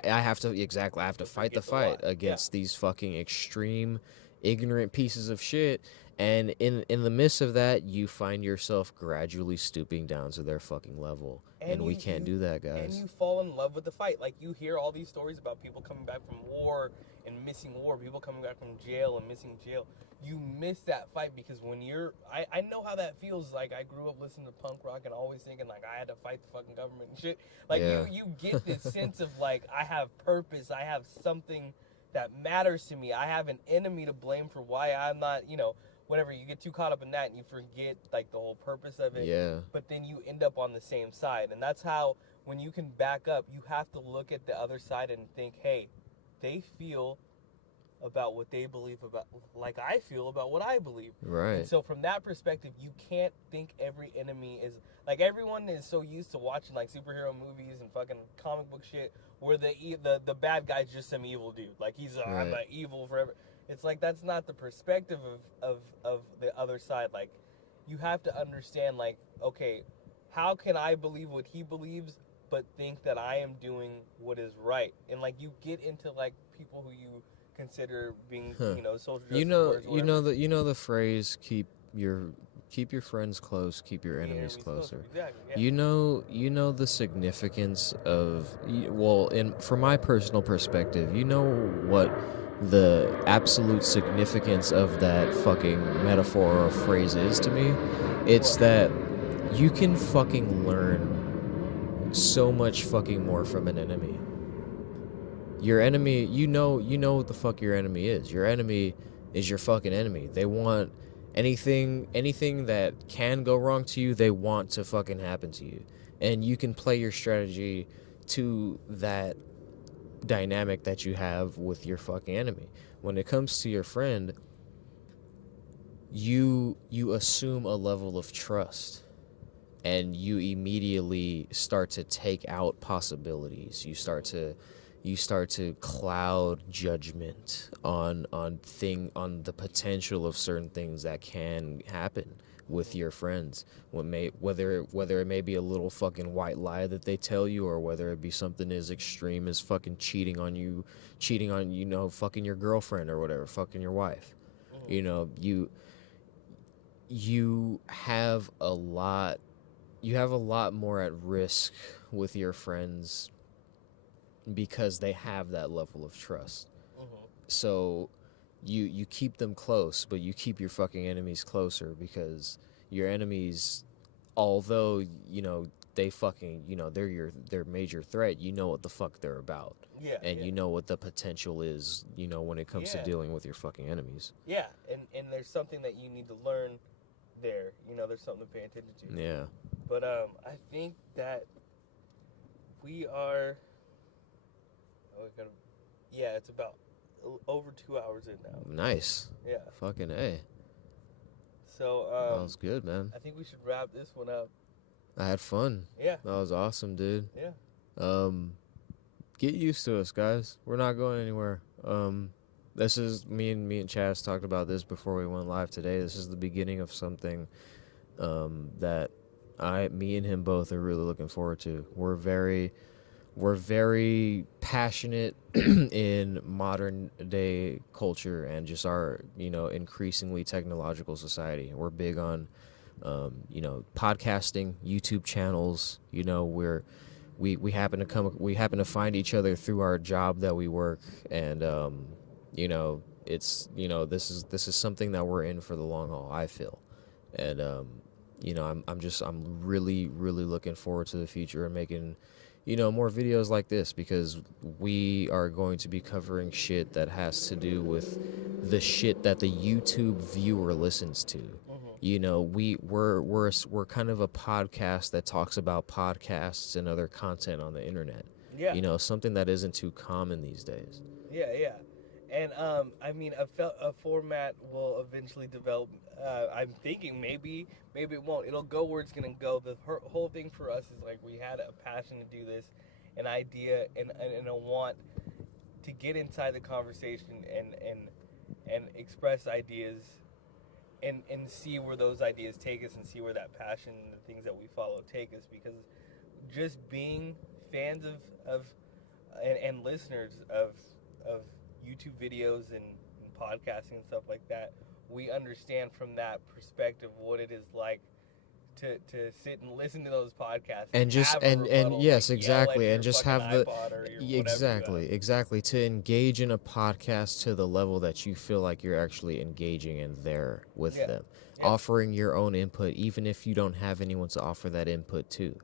have to fight the fight against these fucking extreme ignorant pieces of shit. And in the midst of that, you find yourself gradually stooping down to their fucking level. And we can't do that, guys. And you fall in love with the fight. Like, you hear all these stories about people coming back from war and missing war, people coming back from jail and missing jail. You miss that fight because when you're... I know how that feels. Like, I grew up listening to punk rock and always thinking, like, I had to fight the fucking government and shit. Like, you get this sense of, like, I have purpose. I have something that matters to me. I have an enemy to blame for why I'm not, whatever. You get too caught up in that and you forget like the whole purpose of it. Yeah. But then you end up on the same side. And that's how, when you can back up, you have to look at the other side and think, hey, they feel about what they believe about, like I feel about what I believe. Right. And so from that perspective, you can't think every enemy is, like, everyone is so used to watching like superhero movies and fucking comic book shit where the bad guy's just some evil dude. Like, he's I'm not evil forever. It's like, that's not the perspective of the other side. Like, you have to understand, like, okay, how can I believe what he believes but think that I am doing what is right? And like, you get into like people who you consider being, social justice warriors, you know the phrase, keep your friends close, keep your enemies closer. Exactly, yeah. You know the significance of, from my personal perspective, you know what the absolute significance of that fucking metaphor or phrase is to me? It's that you can fucking learn so much fucking more from an enemy. Your enemy, you know what the fuck your enemy is. Your enemy is your fucking enemy. They want anything that can go wrong to you, they want to fucking happen to you. And you can play your strategy to that dynamic that you have with your fucking enemy. When it comes to your friend, you assume a level of trust and you immediately start to take out possibilities. You start to you start to cloud judgment on the potential of certain things that can happen with your friends, whether it may be a little fucking white lie that they tell you, or whether it be something as extreme as fucking cheating on fucking your girlfriend or whatever, fucking your wife. You know, you have a lot more at risk with your friends because they have that level of trust. So you keep them close, but you keep your fucking enemies closer, because your enemies, although, you know, they fucking, you know, they're their major threat, you know what the fuck they're about. Yeah. And you know what the potential is, you know, when it comes to dealing with your fucking enemies. Yeah, and there's something that you need to learn there. You know, there's something to pay attention to. Yeah. But I think that we are... it's about over 2 hours in now. Nice. Yeah. Fucking A. So, that was good, man. I think we should wrap this one up. I had fun. Yeah. That was awesome, dude. Yeah. Get used to us, guys. We're not going anywhere. This is me and Chaz talked about this before we went live today. This is the beginning of something that me and him both are really looking forward to. We're very passionate in modern day culture and just our, you know, increasingly technological society. We're big on, you know, podcasting, YouTube channels. You know, we happen to find each other through our job that we work, and you know, it's, you know, this is something that we're in for the long haul, I feel. And you know, I'm really looking forward to the future and making, you know, more videos like this, because we are going to be covering shit that has to do with the shit that the YouTube viewer listens to. You know, we're kind of a podcast that talks about podcasts and other content on the internet. Yeah. You know, something that isn't too common these days. Yeah. And I mean, a format will eventually develop. I'm thinking maybe it won't. It'll go where it's gonna go. The whole thing for us is like, we had a passion to do this, an idea, and a want to get inside the conversation and express ideas, and see where those ideas take us, and see where that passion and the things that we follow take us. Because just being fans of and listeners of YouTube videos and podcasting and stuff like that, we understand from that perspective what it is like to sit and listen to those podcasts and just have a rebuttal, yes, like, exactly, yell at and your just fucking have the iPod or your exactly to engage in a podcast to the level that you feel like you're actually engaging in there with them, offering your own input, even if you don't have anyone to offer that input to.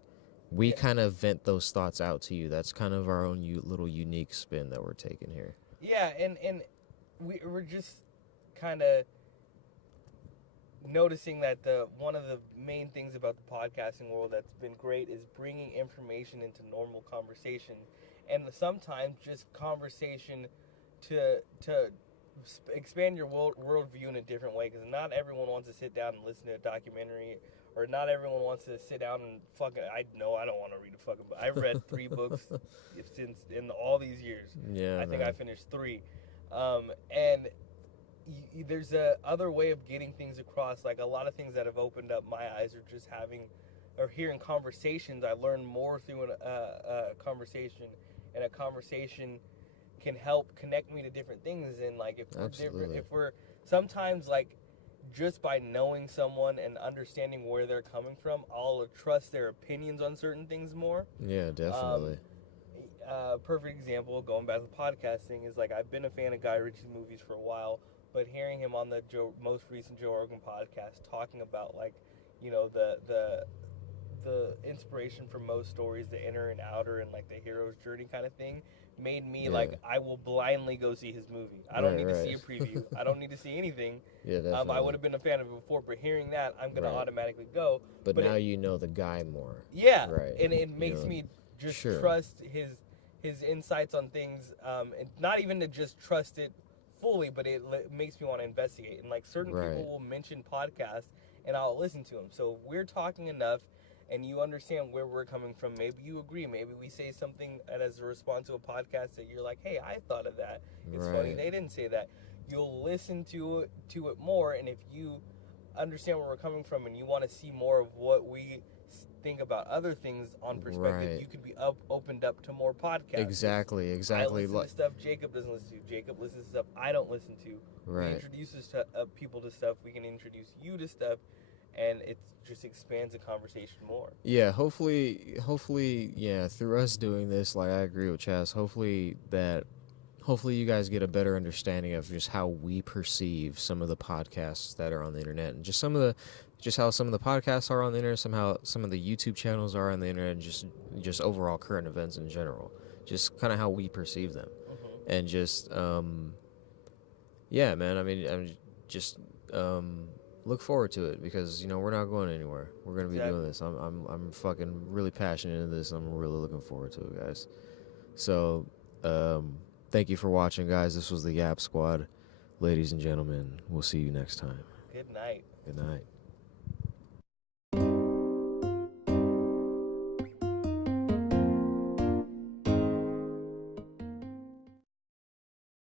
We kind of vent those thoughts out to you. That's kind of our own little unique spin that we're taking here. Yeah, and we're just kind of noticing that one of the main things about the podcasting world that's been great is bringing information into normal conversation, and sometimes just conversation to expand your worldview in a different way, because not everyone wants to sit down and listen to a documentary, or not everyone wants to sit down and fucking, I don't want to read a fucking book. I've read 3 books since in all these years. Yeah, I think I finished 3. And there's a other way of getting things across. Like, a lot of things that have opened up my eyes are just hearing conversations. I learned more through a conversation, and a conversation can help connect me to different things. And like, if we're sometimes, like, just by knowing someone and understanding where they're coming from, I'll trust their opinions on certain things more. Yeah, definitely. Perfect example, going back to podcasting, is like, I've been a fan of Guy Ritchie's movies for a while, but hearing him on the most recent Joe Rogan podcast talking about, like, you know, the inspiration for most stories, the inner and outer, and like the hero's journey kind of thing, made me like, I will blindly go see his movie. I don't need to see a preview. I don't need to see anything. Yeah, definitely. I would have been a fan of it before, but hearing that, I'm gonna automatically go. But now you know the guy more. Yeah, right. And it makes me just trust his insights on things, and not even to just trust it fully, but it makes me want to investigate. And like, certain people will mention podcasts, and I'll listen to them. So if we're talking enough, and you understand where we're coming from. Maybe you agree. Maybe we say something and as a response to a podcast that you're like, hey, I thought of that. It's funny they didn't say that. You'll listen to it more, and if you understand where we're coming from and you want to see more of what we think about other things on perspective, you could be opened up to more podcasts. Exactly. I listen to stuff Jacob doesn't listen to. Jacob listens to stuff I don't listen to. Right. He introduces people to stuff. We can introduce you to stuff, and it just expands the conversation more. Yeah, hopefully, yeah, through us doing this, like I agree with Chaz, hopefully you guys get a better understanding of just how we perceive some of the podcasts that are on the internet, and just how some of the podcasts are on the internet, somehow some of the YouTube channels are on the internet, and just overall current events in general, just kind of how we perceive them. And just yeah, man, I mean, I'm just look forward to it, because we're not going anywhere. We're gonna be doing this. I'm fucking really passionate in this. I'm really looking forward to it, guys. So thank you for watching, guys. This was the Yap Squad. Ladies and gentlemen, we'll see you next time. Good night. Good night.